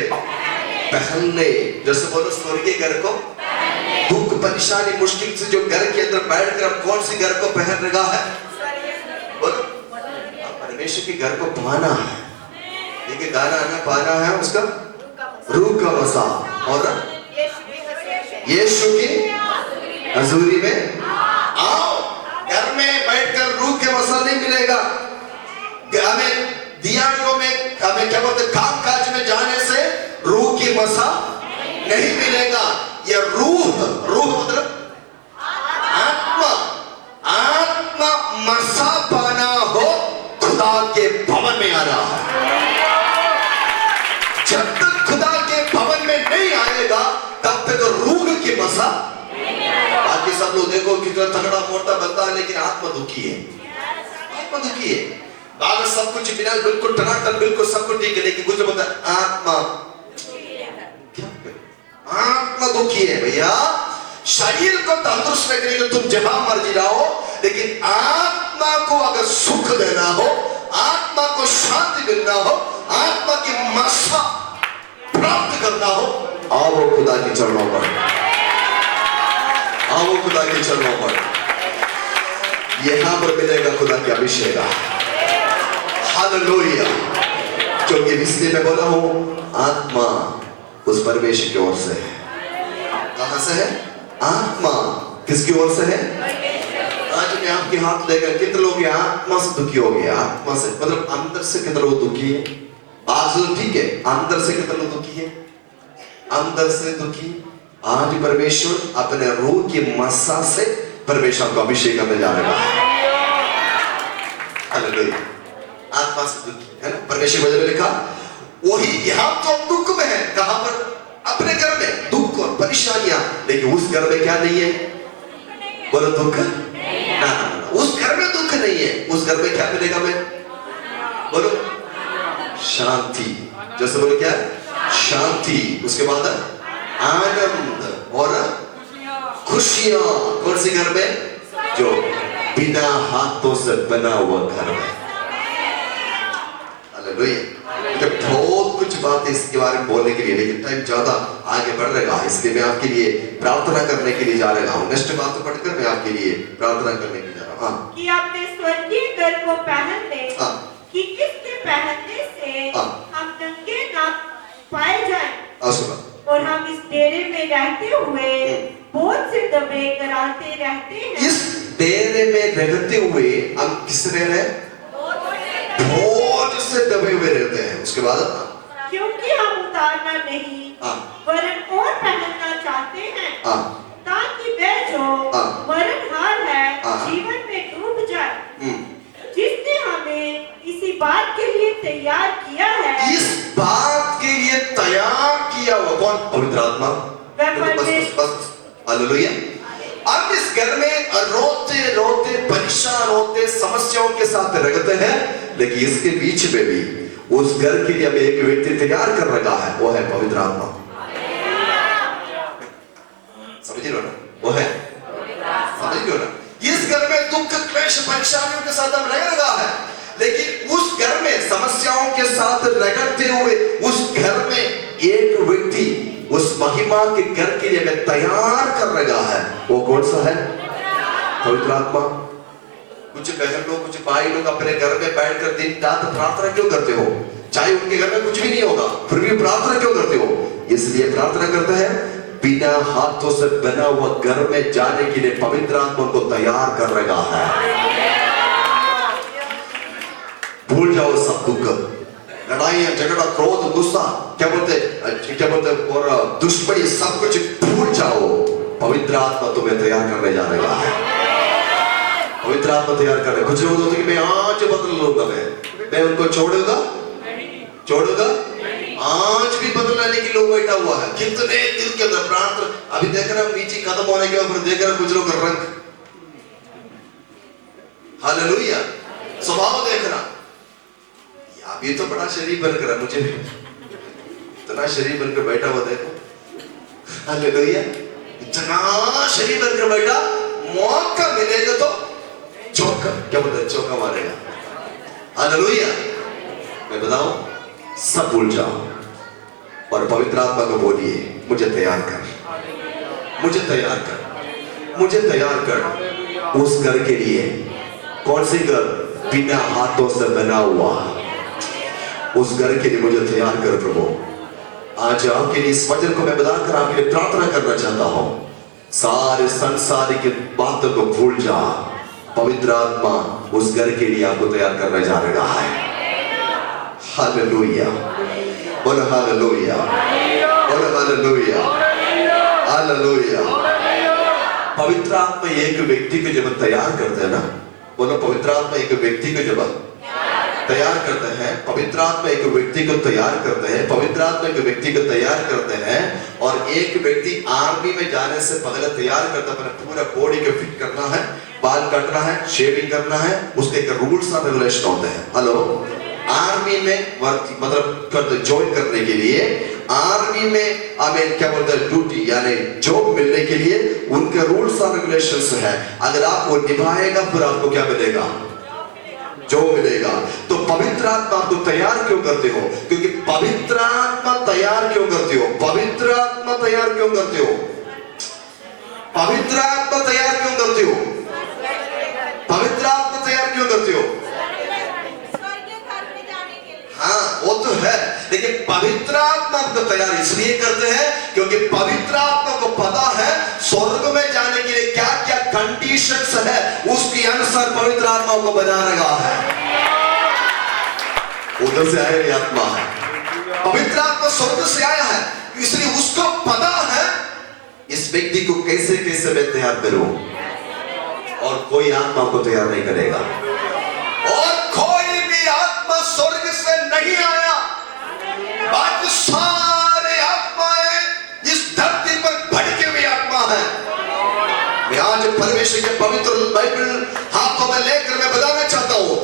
पहन ले। जैसे बोलो स्वर्गीय घर को, दुख परेशानी मुश्किल से जो घर के अंदर बैठकर अब कौन सी घर को पहन रहा है? बोलो परमेश्वर के घर को पाना है। देखिए गाना आना पाना है उसका रूह का वसा, और यीशु की हजूरी में आओ। घर में बैठकर रूह के वसा नहीं मिलेगा। हमें दियानियों में, हमें क्या बोलते, काम काज में जाने से रूह की वसा नहीं मिलेगा। ये रूह मतलब आत्मा, आत्मा मसा पाना हो खुदा के भवन में आना है। जब तक खुदा के भवन में नहीं आएगा तब तक रूह की मसा। बाकी सब लोग देखो कितना तगड़ा मोटा बनता है, लेकिन आत्मा दुखी है। आत्मा दुखी है। बाकी सब कुछ बिना बिल्कुल टनाटन, बिल्कुल सब कुछ ठीक है, लेकिन कुछ बोलता है आत्मा, आत्मा दुखी है। भैया शरीर को तंदुरुस्त रखने के लिए तुम जहां मर्जी रहो, लेकिन आत्मा को अगर सुख देना हो, आत्मा को शांति मिलना हो, आत्मा की मसा प्राप्त करना हो, आओ खुदा के चरणों पर, आओ खुदा के चरणों पर। यहां पर मिलेगा खुदा के अभिषेक। हालेलुया। क्योंकि इसलिए मैं बोला हूं आत्मा उस परमेश्वर की ओर से है। कहां से है? आत्मा किसकी ओर से है? आज मैं आपके हाथ लेकर, कितने लोग आत्मा से दुखी हो गए? आत्मा से मतलब अंदर से कितने लोग दुखी है? आज तो ठीक है, अंदर से कितने लोग दुखी है? अंदर से दुखी। आज परमेश्वर अपने रूह की मसा से परमेश्वर को अभिषेक करने जा रहा है। हालेलुया। आत्मा से दुखी है ना, परमेश्वर वचन में लिखा वही। यहां तो दुख में है, कहां पर? अपने घर में दुख और परेशानियां, लेकिन उस घर में क्या नहीं है? बोलो दुख ना, उस घर में दुख नहीं है। उस घर में क्या मिलेगा? मैं बोलो शांति। जैसे बोलो क्या? शांति। उसके बाद आनंद और खुशियां। कौन सी घर में? जो बिना हाथों से बना हुआ घर में। हालेलुया। बहुत कुछ बातें इसके बारे में बोलने के लिए, लेकिन टाइम ज्यादा आगे बढ़ रहा है, इसलिए मैं आपके लिए प्रार्थना करने के लिए जा रहा हूँ। नेक्स्ट बात पढ़कर मैं आपके लिए प्रार्थना करने के लिए जा रहा हूँ। कि अपने स्वर्गीय घर को पहन ले, कि किसके पहनने से हम नंगे ना पाए जाएं, और हम इस डेरे में रहते हुए बोझ से दबे कराते रहते हैं। इस डेरे में रहते हुए हम किस रह रहे हैं? बोझ से दबे हुए रहते हैं। उसके बाद क्योंकि हम उतारना नहीं वरन और पहनना चाहते हैं, ताकि वह जो मरणहार है जीवन में डूब जाए, जिसने हमें इसी बात के लिए तैयार किया है। इस बात के लिए तैयार किया हुआ कौन? पवित्र आत्मा। बस हालेलुया। अब इस घर में रोते रोते परेशान होते समस्याओं के साथ रहते हैं, लेकिन इसके बीच में भी उस घर के लिए हमें एक व्यक्ति तैयार कर रखा है, वो है पवित्र आत्मा। समझ रहे हो ना? वो है, समझ रहे हो ना? इस घर में दुख क्लेश परेशानियों के साथ हम रह रहा है, लेकिन उस घर में समस्याओं के साथ रगड़ते हुए उस घर में एक व्यक्ति उस महिमा के घर के लिए हमें तैयार कर रहा है। वो कौन सा है? पवित्र आत्मा। कुछ बहन लोग, कुछ भाई लोग अपने घर में बैठकर दिन रात प्रार्थना क्यों करते हो? चाहे उनके घर में कुछ भी नहीं होगा, फिर भी प्रार्थना क्यों करते हो? इसलिए प्रार्थना करता है बिना हाथों से बना हुआ घर में जाने के लिए पवित्र आत्मा को तैयार कर रहा है। भूल जाओ सब दुख, लड़ाइयां, झगड़ा, क्रोध, गुस्सा, क्या बोलते और दुश्मनी, सब कुछ भूल जाओ। पवित्र आत्मा तुम्हें तैयार करने जा रहा है। पवित्र आत्मा तैयार कर रहे। कुछ लोग होते कि मैं आज बदल लूंगा, मैं उनको छोड़ूंगा आज भी बदलने के लोग बैठा हुआ है। कितने दिल के अंदर प्रार्थना। अभी देख रहे नीचे खत्म होने के बाद देख रहे कुछ लोग रंग, हालेलुया, स्वभाव देख रहा। अभी तो बड़ा शरीर बनकर है, मुझे इतना शरीर बनकर बैठा हुआ देखो, हालेलुया, इतना शरीर बनकर बैठा। मौका मिलेगा तो चौका, क्या बोलते हैं, चौका मारेगा। हालेलुया। मैं बताऊं, सब भूल जाओ और पवित्र आत्मा को बोलिए, मुझे तैयार कर, मुझे तैयार कर, मुझे तैयार कर उस घर के लिए। कौन सी घर? बिना हाथों से बना हुआ उस घर के लिए मुझे तैयार कर प्रभु। आज आपके लिए इस वचन को मैं बताकर आपके लिए प्रार्थना करना चाहता हूं। सारे संसार की बातों को भूल जा, पवित्र आत्मा उस घर के लिए आपको तैयार करने जा रहा है। हालेलुया, बोलो हालेलुया, बोलो हालेलुया, हालेलुया। पवित्र आत्मा एक व्यक्ति को जब तैयार करते हैं ना, बोलो पवित्र आत्मा एक व्यक्ति को जब तैयार करते हैं, पवित्र आत्मा एक व्यक्ति को तैयार करते हैं, पवित्र आत्मा एक व्यक्ति को तैयार करते हैं। और एक व्यक्ति आर्मी में जाने से पहले तैयार करता है, अपना पूरा बॉडी को फिट करना है, बाल काटना है, शेविंग करना है, उसके एक रूल्स और रेगुलेशन होते हैं। हेलो, आर्मी में मतलब ज्वाइन करने के लिए, आर्मी में क्या बोलते हैं, ड्यूटी यानी जॉब मिलने के लिए उनके रूल्स और रेगुलेशंस है। अगर आप वो निभाएगा फिर आपको क्या मिलेगा? जो मिलेगा। तो पवित्र आत्मा आपको तैयार क्यों करते हो? क्योंकि पवित्र आत्मा तैयार क्यों करते हो? पवित्र आत्मा तैयार क्यों करते हो? पवित्र आत्मा तैयार क्यों करते हो? पवित्र आत्मा तैयार क्यों करते हो? हाँ वो तो है, लेकिन पवित्र आत्मा को तैयार इसलिए करते हैं क्योंकि पवित्र आत्मा को पता है स्वर्ग में जाने के लिए क्या क्या कंडीशंस है, उसके अनुसार पवित्र आत्मा को बना रहा है। उधर से आया आत्मा है, पवित्र आत्मा स्वर्ग से आया है, इसलिए उसको पता है इस व्यक्ति को कैसे कैसे मैं तैयार करूं। और कोई आत्मा को तैयार नहीं करेगा, और कोई भी आत्मा स्वर्ग से नहीं आया। बाकी सारे आत्माएं इस धरती पर भटके हुए आत्मा है। मैं आज परमेश्वर के पवित्र बाइबल हाथों में लेकर मैं बताना चाहता हूं,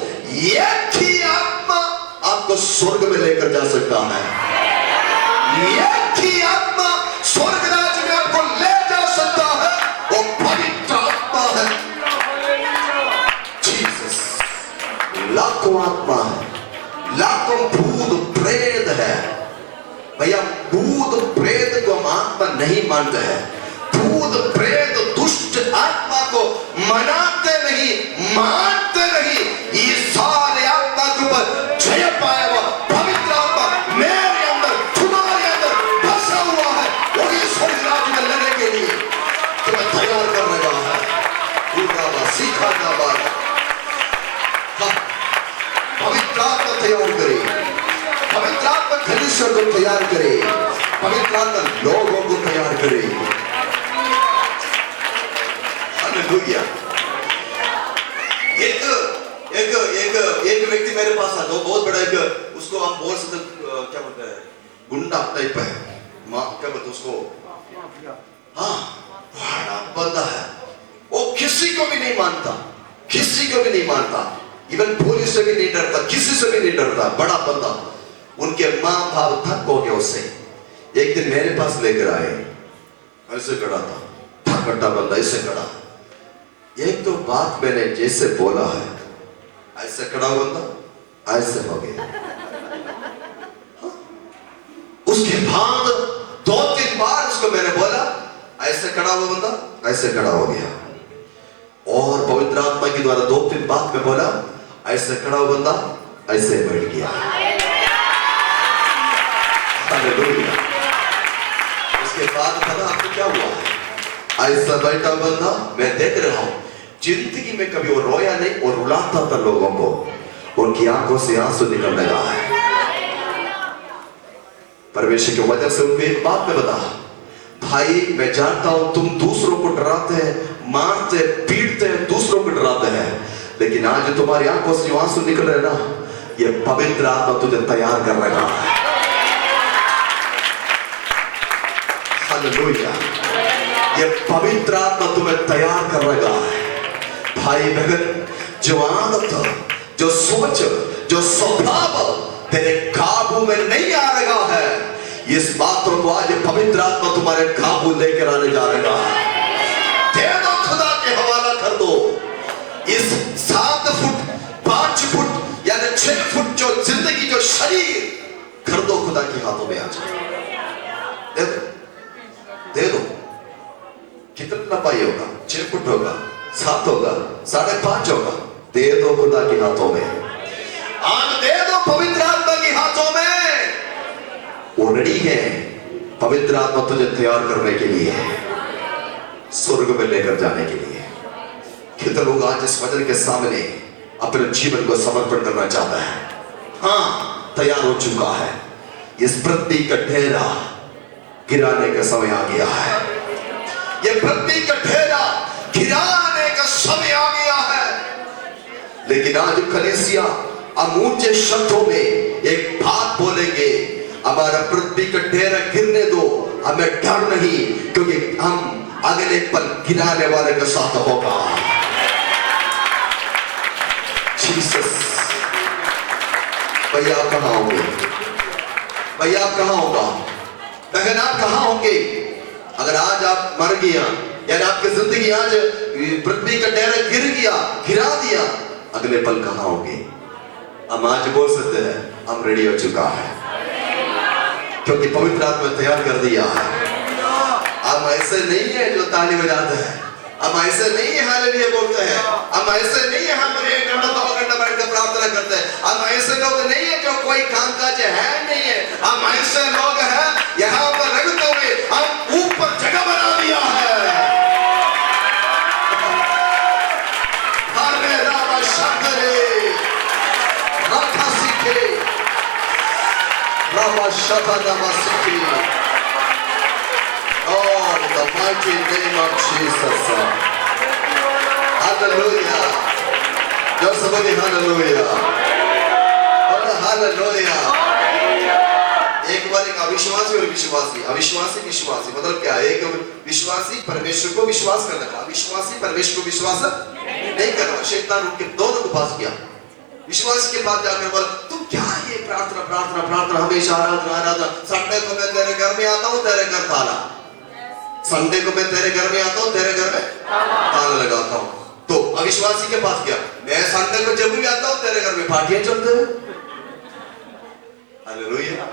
एक ही आत्मा आपको स्वर्ग में लेकर जा सकता है। एक ही आत्मा स्वर्ग राज्य में आपको ले जा सकता है, वो पवित्र आत्मा है। जीसस। लाखों आत्मा है, लाखों भूत प्रेत है। भैया भूत प्रेत को हम आत्मा नहीं मानते हैं। भूत प्रेत दुष्ट आत्मा को मनाते नहीं, मानते नहीं। ये सारे आत्मा के ऊपर जय पाया हुआ पवित्र आत्मा मेरे अंदर, तुम्हारे अंदर बसा हुआ है। वो इस स्वर्ग राज्य में लेने के लिए तुम्हें तैयार कर रहा है। सीखा का बात, पवित्र आत्मा तैयार करे, पवित्र आत्मा कलीसिया को तैयार करे, पवित्र आत्मा लोगों को तैयार करे। हालेलुया। एक व्यक्ति मेरे पास आता, बहुत बड़ा एक, उसको हम बोल सकते क्या बोलते हैं, गुंडा टाइप है, क्या बोलते उसको, हाँ बड़ा बंदा है। वो किसी को भी नहीं मानता, किसी को भी नहीं मानता, इवन पुलिस से भी नहीं डरता, किसी से भी नहीं डरता, बड़ा बंदा। उनके माँ बाप थक हो गया उससे। एक दिन मेरे पास लेकर आए, ऐसे खड़ा था, थकटा बंदा ऐसे खड़ा। एक तो बात मैंने जैसे बोला है, ऐसे खड़ा बंदा ऐसे हो गया। उसके बाद 2-3 बार उसको मैंने बोला, ऐसे खड़ा हुआ बंदा ऐसे खड़ा हो गया। और पवित्र आत्मा के द्वारा 2-3 बात में बोला, ऐसे खड़ा हुआ बंदा ऐसे बैठ गया। हालेलुया। उसके बाद पता आपको क्या हुआ? ऐसा बैठा बंदा मैं देख रहा हूं, जिंदगी में कभी वो रोया नहीं और रुलाता था लोगों को, उनकी आंखों से आंसू निकलने लगा है। परमेश्वर के वजह से उनको एक बात में बता, भाई मैं जानता हूं तुम दूसरों को डराते हैं, मारते पीटते हैं, दूसरों को डराते हैं, लेकिन आज तुम्हारी आंखों से जो आंसू निकल रहे ना, ये पवित्र आत्मा तुझे तैयार कर रहा है। हालेलुया। ये पवित्र आत्मा तुम्हें तैयार कर रहा है। भाई बहन, जो आदत, जो सोच, जो स्वभाव तेरे काबू में नहीं आ रहा है, इस बातों को आज पवित्र आत्मा तुम्हारे काबू लेकर आने जा रहा है। दे दो, खुदा के हवाला कर दो। इस हाथों में आ जाए। दे दो, दे दो। कितना लंबा ये होगा? 6 फुट होगा, 7 होगा, 5.5 होगा। दे दो खुदा के हाथों में, आज दे दो पवित्र आत्मा के हाथों में। वो रेडी है, पवित्र आत्मा तुझे तैयार करने के लिए, स्वर्ग में लेकर जाने के लिए। कितने लोग आज इस वचन के सामने अपने जीवन को समर्पण करना चाहता है? हाँ, तैयार हो चुका है। इस पृथ्वी का ढेरा गिराने का समय आ गया है। ये पृथ्वी का ढेरा गिराने का समय आ गया है। लेकिन आज कलीसिया हम ऊंचे शब्दों में एक बात बोलेंगे, हमारा पृथ्वी का ढेरा गिरने दो, हमें डर नहीं, क्योंकि हम अगले पल गिराने वाले के साथ होगा। जीसस, भैया आप कहां होंगे? भैया आप कहां होगा? बहन आप कहां होंगे? अगर आज आप मर गया, यानी आपकी जिंदगी आज पृथ्वी का ढेरा गिर गया, गिरा दिया, अगले पल कहां होंगे? हम आज बोल सकते हैं हम रेडी हो चुका है, क्योंकि पवित्र आत्मा तैयार कर दिया है। हम ऐसे नहीं है जो ताली बजाते हैं, हम ऐसे नहीं है हालेलुया बोलते हैं, हम ऐसे नहीं है हम 1 घंटा 2 घंटा बैठ कर प्रार्थना करते हैं, हम ऐसे लोग नहीं है जो कोई कामकाज है नहीं है। हम ऐसे लोग हैं यहाँ पर रहते हुए हम ऊपर जगह बना दिया है। हरे राम शंकरे राधा सीखे राम शता नमस्ते। Oh, in the mighty name of Jesus. Hallelujah. Just somebody hallelujah. Oh, hallelujah. एक बार एक अविश्वासी और विश्वासी, अविश्वासी विश्वासी मतलब क्या है? एक विश्वासी परमेश्वर को विश्वास करने का, अविश्वासी परमेश्वर को विश्वास नहीं करना। शैतान उनके दोनों को पास किया। विश्वासी के पास जाकर बोला, तुम क्या ये प्रार्थना प्रार्थना प्रार्थना हमेशा आराधना आराधना, संडे को मैं तेरे घर में आता हूँ, तेरे घर ताला, संडे को मैं तेरे घर में आता हूँ, तेरे घर में ताला लगाता हूँ। तो अविश्वासी के पास गया, मैं संडे को जब भी आता हूँ तेरे घर में पार्टियां चलते हैं। हालेलुया।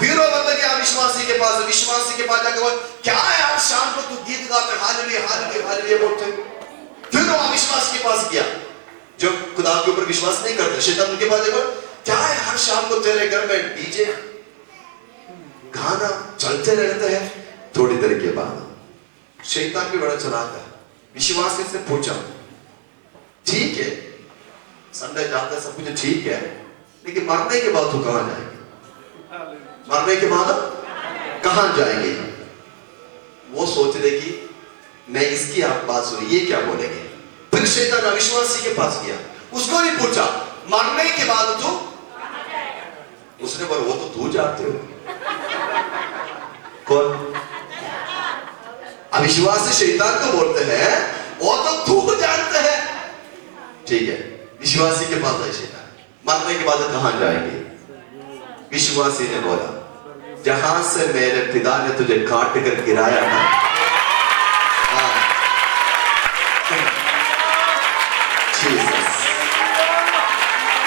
फिर वो बंदा गया अविश्वासी के पास, विश्वासी के पास जाकर बोला, क्या है आज शाम को तू गीत गाते हालेलुया हालेलुया हालेलुया बोलते? फिर वो अविश्वासी के पास गया जो खुदा के ऊपर विश्वास नहीं करते, शैतान उनके पास देखो, क्या है हर शाम को तेरे घर में डीजे गाना चलते रहते हैं। थोड़ी देर के बाद शैतान भी बड़ा चलाता है, विश्वासी से पूछा, ठीक है संडे जाते सब कुछ ठीक है, लेकिन मरने के बाद तो कहां जाएंगे? मरने के बाद कहां जाएंगे? वो सोच रहे कि मैं इसकी आप बात सुनी, ये क्या बोलेंगे? फिर शैतान अविश्वासी के पास गया, उसको भी पूछा, मरने के बाद तो? उसने बोला, वो तो तू जानते हो। कौन? अविश्वासी शैतान को बोलते हैं, वो तो तू जानते हैं। ठीक है, विश्वासी के पास है शैतान, मरने के बाद कहां जाएंगे? विश्वासी ने बोला, जहां से मेरे पिता ने तुझे काट कर गिराया था, Jesus.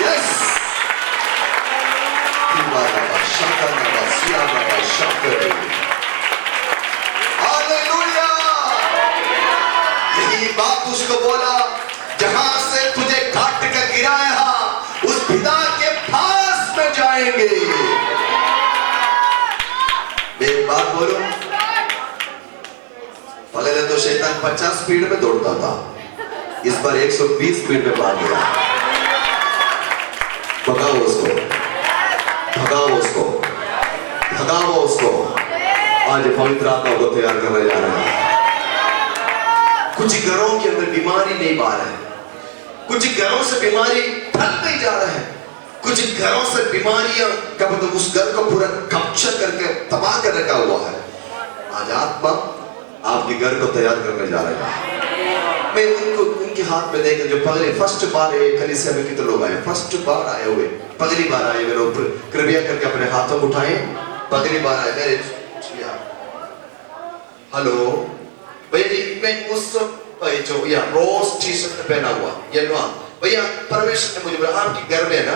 Yes. Hallelujah. यही बात उसको बोला, जहां से तुझे काट कर गिराया उस पिता के पास में जाएंगे। मैं एक बात बोलूं, पहले तो शैतान 50 स्पीड में दौड़ता था, इस बार 120 स्पीड में भाग गया। भगाओ उसको, भगाओ उसको, भगाओ उसको। आज पवित्र आत्मा को तैयार करने जा रहा है। कुछ घरों के अंदर बीमारी नहीं बाहर है, कुछ घरों से बीमारी फैल नहीं जा रहा है, कुछ घरों से बीमारियां का मतलब उस घर को पूरा कब्जा करके तबाह कर रखा हुआ है। आज आत्मा आपके घर को तैयार करने जा रहा है। मैं उनको उनके हाथ में देखकर, जो पहले फर्स्ट बार कलीसिया में कितने लोग आए, फर्स्ट बार आए हुए, पहली बार आए हुए लोग, कृपया करके अपने हाथों को उठाएं। पहली बार आए मेरे, हेलो भैया जी, मैं उस जो या रोज टी शर्ट पहना हुआ येलो, भैया परमेश्वर ने मुझे बोला आपके घर में ना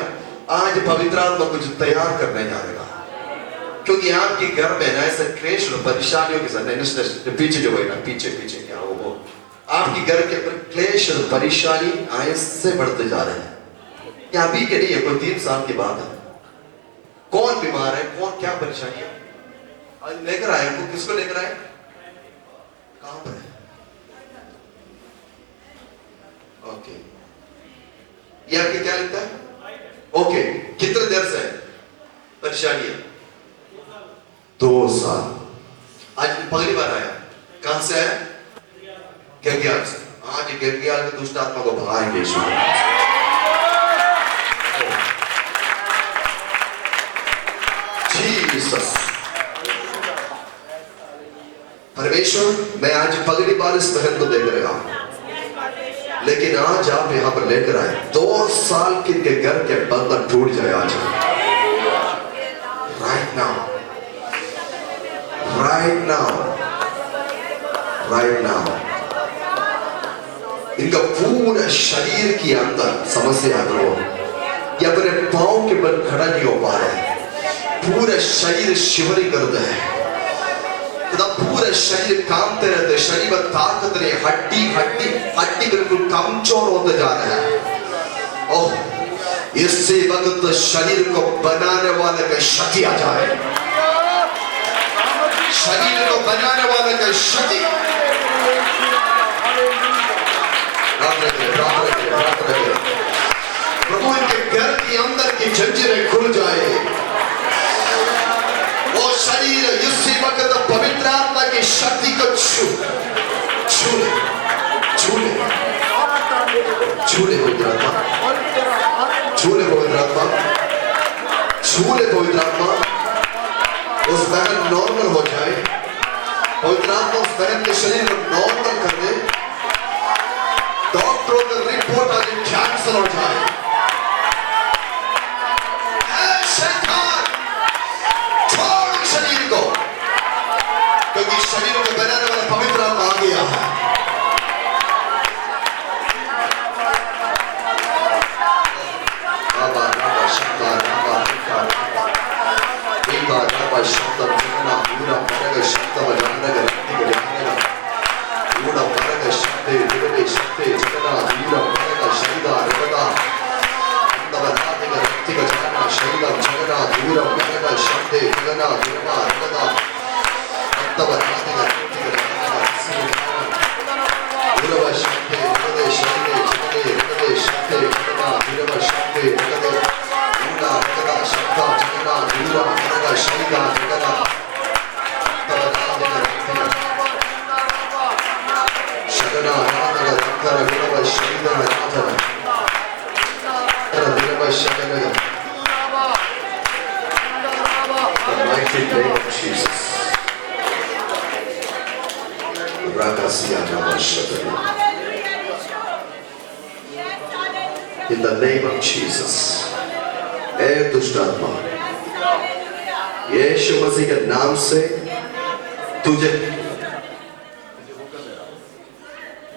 आज पवित्र आत्मा कुछ तैयार करने जा रहा है। क्योंकि आपके घर में ना ऐसे क्लेश और परेशानियों के साथ पीछे जो बैठा पीछे पीछे क्या वो आपके घर के अंदर क्लेश और परेशानी ऐसे बढ़ते जा रहे हैं। क्या अभी के नहीं है, कोई 3 साल की बात है। कौन बीमार है, कौन क्या परेशानी है, आज लेकर आए को, किसको लेकर आए, कहां पर है? ओके, ये आपके क्या लगता है? ओके, कितने देर से परेशानी है? 2 साल। आज पहली बार आया, कहां से आया? गंग्याल से। आज गंग्याल के दुष्ट आत्मा को भगाएंगे यीशु। जीसस, परमेश्वर, मैं आज पगली बार इस बहन को देख रहा हूं, लेकिन आज आप यहां पर लेकर आए, 2 साल के घर के बंधन टूट जाए आज, right now, right now, right now. इनका पूरा शरीर के अंदर समस्या हो, या अपने पांव के बल खड़ा नहीं हो पा रहे, पूरा शरीर शिवरिंग करता है, पूरा शरीर कांपते रहते, शरीर में ताकत नहीं, हड्डी हड्डी हड्डी बिल्कुल कमजोर होते जा रहा है। ओह, इससे वक्त शरीर को बनाने वाले का शक्ति आ जाए, शरीर को बनाने वाले का शक्ति। प्रभु इनके घर के अंदर की जंजीरें खुल जाए, वो शरीर इसी वक्त पवित्र आत्मा की शक्ति को छू ले, छू ले, छू ले पवित्र आत्मा, छू ले पवित्र आत्मा, छू ले पवित्र आत्मा। उस बहन नॉर्मल हो जाए, पवित्र आत्मा उस बहन के शरीर को नॉर्मल कर दे, डॉक्टरों का रिपोर्ट आज कैंसिल हो जाए। छोड़ शरीर को, क्योंकि शरीर को बनाने वाला पवित्र आत्मा आ गया है। बाबा बाबा शब्दा बाबा बाबा बाबा शब्दा बजना पूरा मरग शब्द बजाने का रक्ति बजाने का पूरा मरग शब्दे दिवले शब्दे जगना पूरा मरग शब्दा रगदा अंदवनाते का रक्ति बजाना शब्दा जगना पूरा मरग शब्दे जगना दिवला रगदा अंदवनाते का रक्ति बजाना पूरा शब्दे रगदे शब्दे जगने रगदे शब्दे जगना पूरा शब्दे रगदे पूरा रगदा शब्दा जगना पूरा मरग शब्दा जगना शगना राधा रक्कर विनव शब्दा Radha विनव शगना। The mighty name of Jesus. In the name of Jesus. ए दुष्ट आत्मा, यीशु मसीह के नाम से तुझे,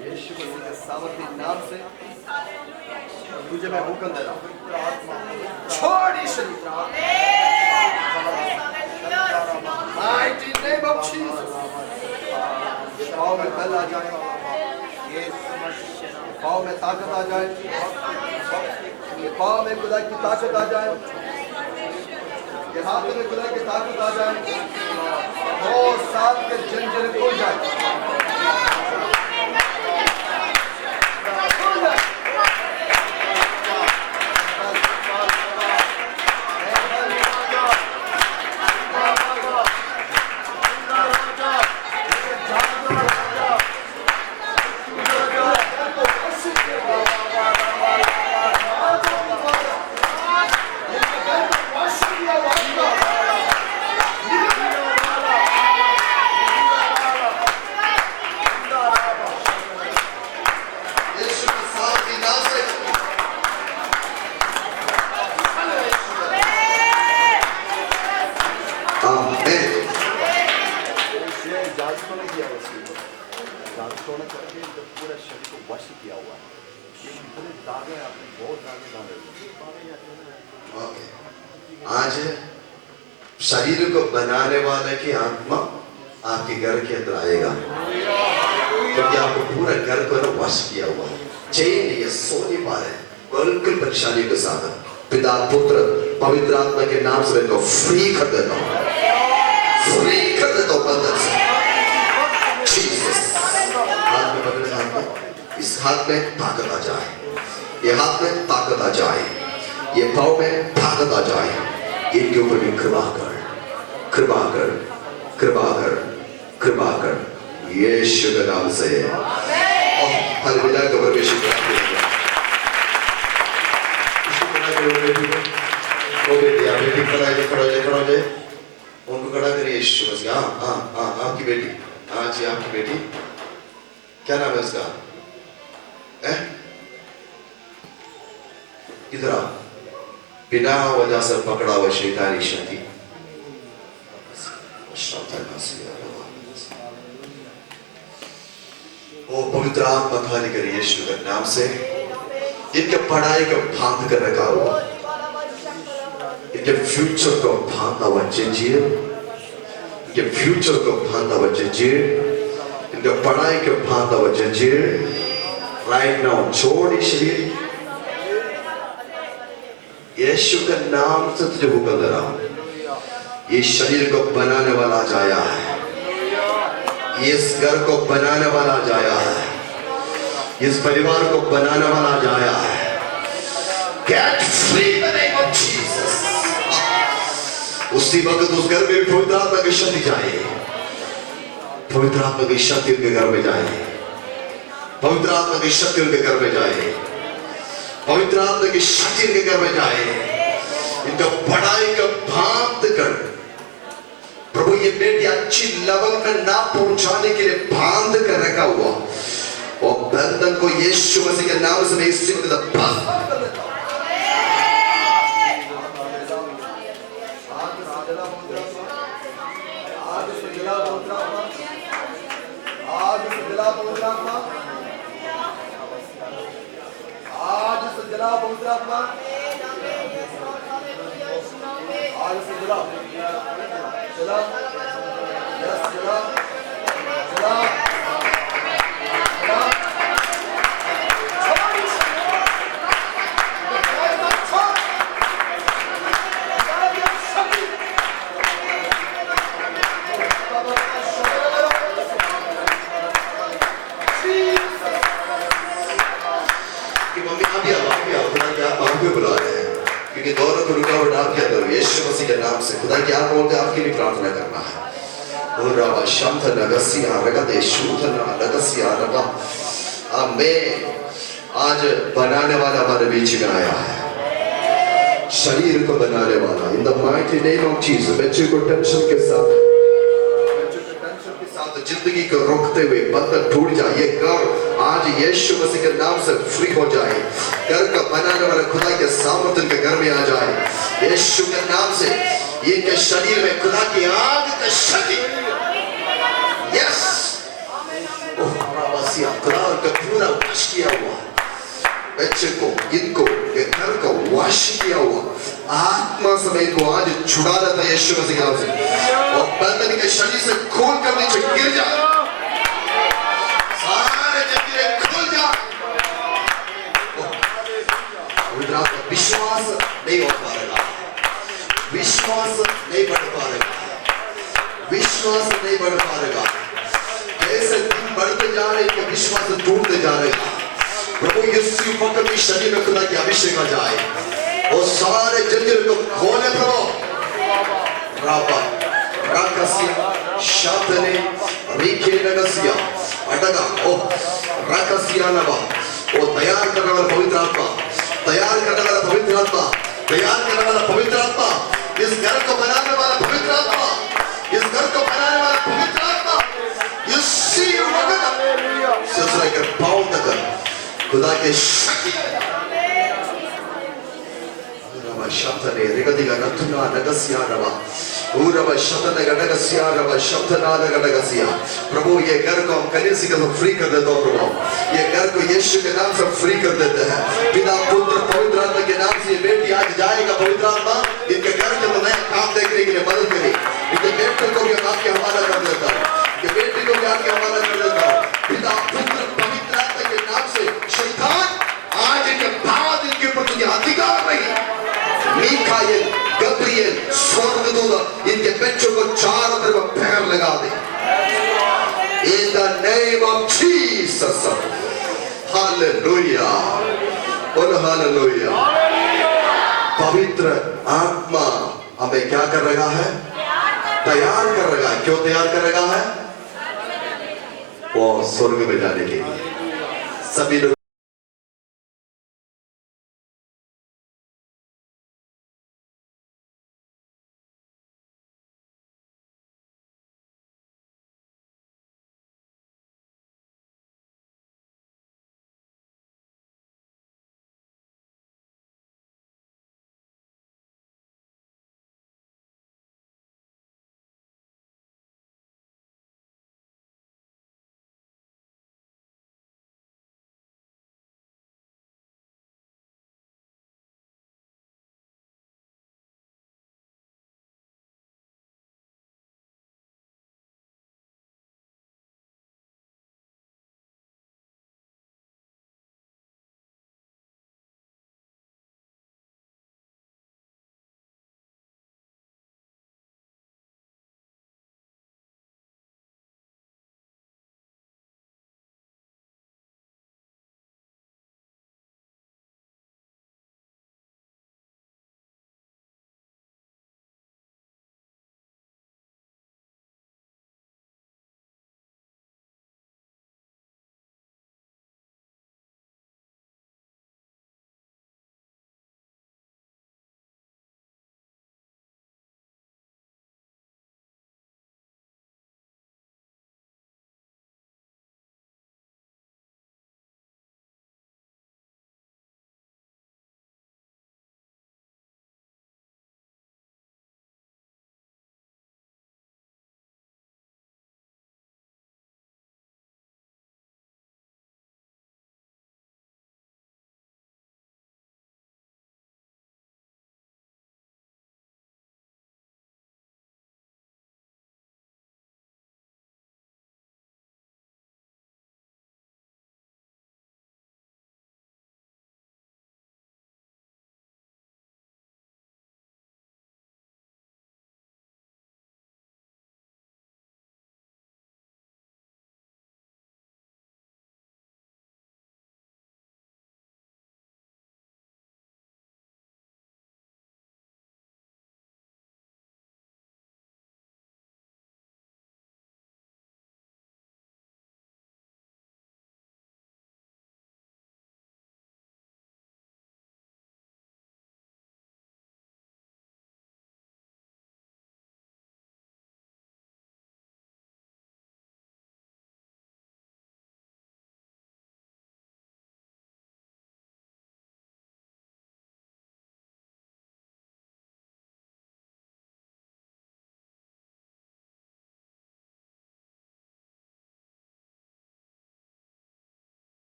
यीशु मसीह के सामर्थ्य नाम से तुझे मैं हुक्म दे रहा हूँ, छोड़ इस शरीर को। Mighty name of Jesus. ये पाँव में बल आ जाए, ये पाँव में ताकत आ जाए, ये पाँव में खुदा की ताकत आ जाए, ये हाथ में खुदा की ताकत आ जाए, 2 साल के जंजीरें खुल जाए। आज शरीर को बनाने वाले की आत्मा आपके घर के अंदर आएगा, क्योंकि आपको पूरा घर को ना वश किया हुआ है। चैन नहीं है, सो नहीं पा रहे, बिल्कुल परेशानी के साथ। पिता पुत्र पवित्र आत्मा के नाम से इनको फ्री कर देता हूँ, फ्री कर देता हूँ बंधन से। जीसस, हाथ में पकड़े, हाथ में, इस हाथ में ताकत आ जाए, ये हाथ में ताकत आ जाए, ये पाँव में ताकत आ जाए। इनके ऊपर भी कृपा कर, कृपा कर, कृपा कर, कृपा कर, यीशु के नाम से। हालेलुया, गबर में शुक्र है। वो बेटी, आप बेटी खड़ा है, खड़ा है, खड़ा है, उनको खड़ा करिए यीशु मसीह। हाँ हाँ हाँ, आपकी बेटी, हाँ जी आपकी बेटी, क्या नाम है उसका? इधर आओ। बिना वजह से पकड़ा हुआ शैतानी शक्ति, ओ पवित्र आत्मा खाली करिए यीशु के नाम से। इनके पढ़ाई को बांध कर रखा हुआ, इनके फ्यूचर को बांधा हुआ जंजीर, इनके फ्यूचर को बांधा हुआ जंजीर, इनके पढ़ाई को बांधा हुआ जंजीर राइट नाउ छोड़ शरीर। यीशु के नाम से तुझे हुक्म दे रहा हूं, ये शरीर को बनाने वाला जाया है, इस घर को बनाने वाला जाया है, इस परिवार को बनाने वाला जाया है। Get free in the name of Jesus। उसी वक्त उस घर में पवित्र आत्मा की शक्ति जाए, पवित्र आत्मा की शक्ति उनके घर में जाए, पवित्र आत्मा की शक्ति उनके घर में जाए, पवित्र आत्मा की शक्ति इनके घर में जाए। इनका पढ़ाई का बांध कर प्रभु, ये बेटी अच्छी लेवल में ना पहुंचाने के लिए बांध कर रखा हुआ, और बंधन को यीशु मसीह के नाम से मैं इसी वक्त बंद कर देता हूं। क्योंकि दोनों को रुकावट आपके अंदर यीशु मसीह के नाम से खुदा की आत्मा बोलते आपके लिए प्रार्थना करना है। रावा शांत नगसिया रगते शूथना नगसिया रवा। आमीन। आज बनाने वाला हमारे बीच में आया है, शरीर को बनाने वाला। In the mighty name of Jesus. बच्चे को टेंशन के साथ जिंदगी को रोकते हुए बंधन टूट जाए, ये घर आज यीशु मसीह के नाम से फ्री हो जाए। घर का बनाने वाला खुदा के सामर्थ्य के घर में आ जाए यीशु के नाम से। ये के शरीर में खुदा की आग का शक्ति, यस, खुदा का पूरा वश किया हुआ बच्चे को, इनको, ये घर का वश किया हुआ आत्मा समय को आज छुड़ा देता है यीशु मसीह के नाम से। और बंधन के शरीर से खोल कर नीचे गिर जाए, सारे जंजीरें खुल जाए। विश्वास नहीं हो पाएगा, विश्वास नहीं बढ़ पाएगा, विश्वास नहीं बढ़ पाएगा। जैसे दिन बढ़ते जा रहे हैं विश्वास टूटते जा रहे हैं। प्रभु यीशु वक्त भी शरीर में खुदा की अभिषेक आ जाए और सारे जंजीर को खोले प्रभु। रापा राकसिया शातने रीखे नगसिया अटका ओ राकसिया नवा। ओ तैयार करने वाला पवित्र आत्मा, तैयार करने वाला पवित्र आत्मा, तैयार करने वाला पवित्र आत्मा, इस घर को बनाने वाला पवित्र आत्मा, इस घर को बनाने वाला पवित्र आत्मा, इसी वक्त सिलसिले के पांव तक खुदा के शक्ति शब्दने रिगदिगा नथुना नगसिया रवा उरवा शब्दने गडगसिया रवा शब्दना गडगसिया। प्रभु ये घर को हम कलीसिया को फ्री कर देते हो प्रभु, ये घर को यीशु के नाम से फ्री कर देते हैं। पिता पुत्र पवित्र आत्मा के नाम से ये बेटी आज जाएगा पवित्र आत्मा इनके घर के नया काम देखने के लिए मदद मिखाइल, गब्रिएल, स्वर्गदूत इनके बच्चों को चारों तरफ पैर लगा दे। In the name of Jesus. Hallelujah. बोलो hallelujah. पवित्र आत्मा हमें क्या कर रहा है? तैयार कर रहा है। क्यों तैयार कर रहा है? वो स्वर्ग में जाने के लिए। सभी लोग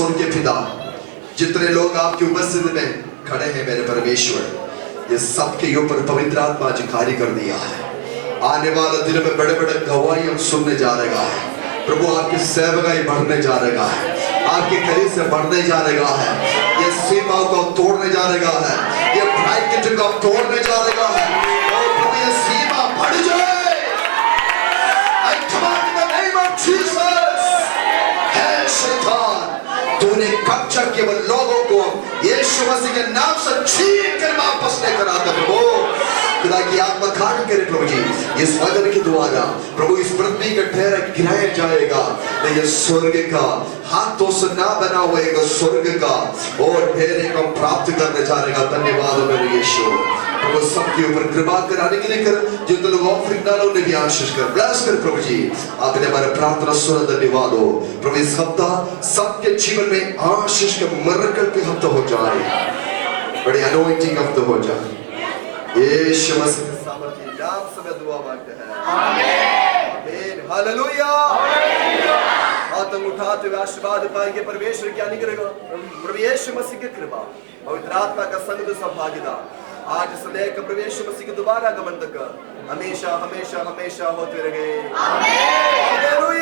स्वर्गीय पिता, जितने लोग आपकी उपस्थिति में खड़े हैं मेरे परमेश्वर, ये सबके ऊपर पवित्र आत्मा जी कार्य कर दिया है। आने वाले दिनों में बड़े बड़े गवाही हम सुनने जा रहा है। प्रभु आपकी सेवकाई बढ़ने जा रहा है, आपकी कलीसिया बढ़ने जा रहा है, ये सीमाओं को तोड़ने जा रहा है, ये ब्रैकेट को तोड़ने जा रहा है। और प्रभु ये सीमा बढ़ जाए। I command in the name of Jesus, है शैतान, तूने कब्जा केवल लोगों को यीशु मसीह के नाम से छीन कर वापस लेकर आता प्रभु। खुदा की आत्मा कार्य करे प्रभु जी, इस वचन के द्वारा प्रभु इस पृथ्वी का ठहरा गिराया जाएगा, ये स्वर्ग का हाथों से ना बना हुआ एक स्वर्ग का और ठहरे को प्राप्त करने जा रहेगा। धन्यवाद मेरे यीशु। प्रभु सबके ऊपर कृपा कराने के लिए कर, जिन लोग ऑफरिंग डालो उन्हें भी आशीष कर, ब्लेस कर प्रभु जी। आपने हमारे प्रार्थना सुना, धन्यवाद हो प्रभु। इस हफ्ता सबके जीवन में आशीष के मिरेकल के हफ्ता हो जाए, बड़ी अनॉइंटिंग हफ्ता हो जाए। यीशु मसीह के सामर्थ्य नाम से मैं दुआ मांगते हैं, आमीन, हालेलुया। हाथ उठाते हुए आशीर्वाद पाएंगे परमेश्वर की अनुग्रह को, प्रभु यीशु मसीह की कृपा, पवित्र आत्मा का संग भागीदार आज से लेकर प्रभु यीशु मसीह के दोबारा आगमन तक हमेशा हमेशा हमेशा होते रहे, आमीन, हालेलुया।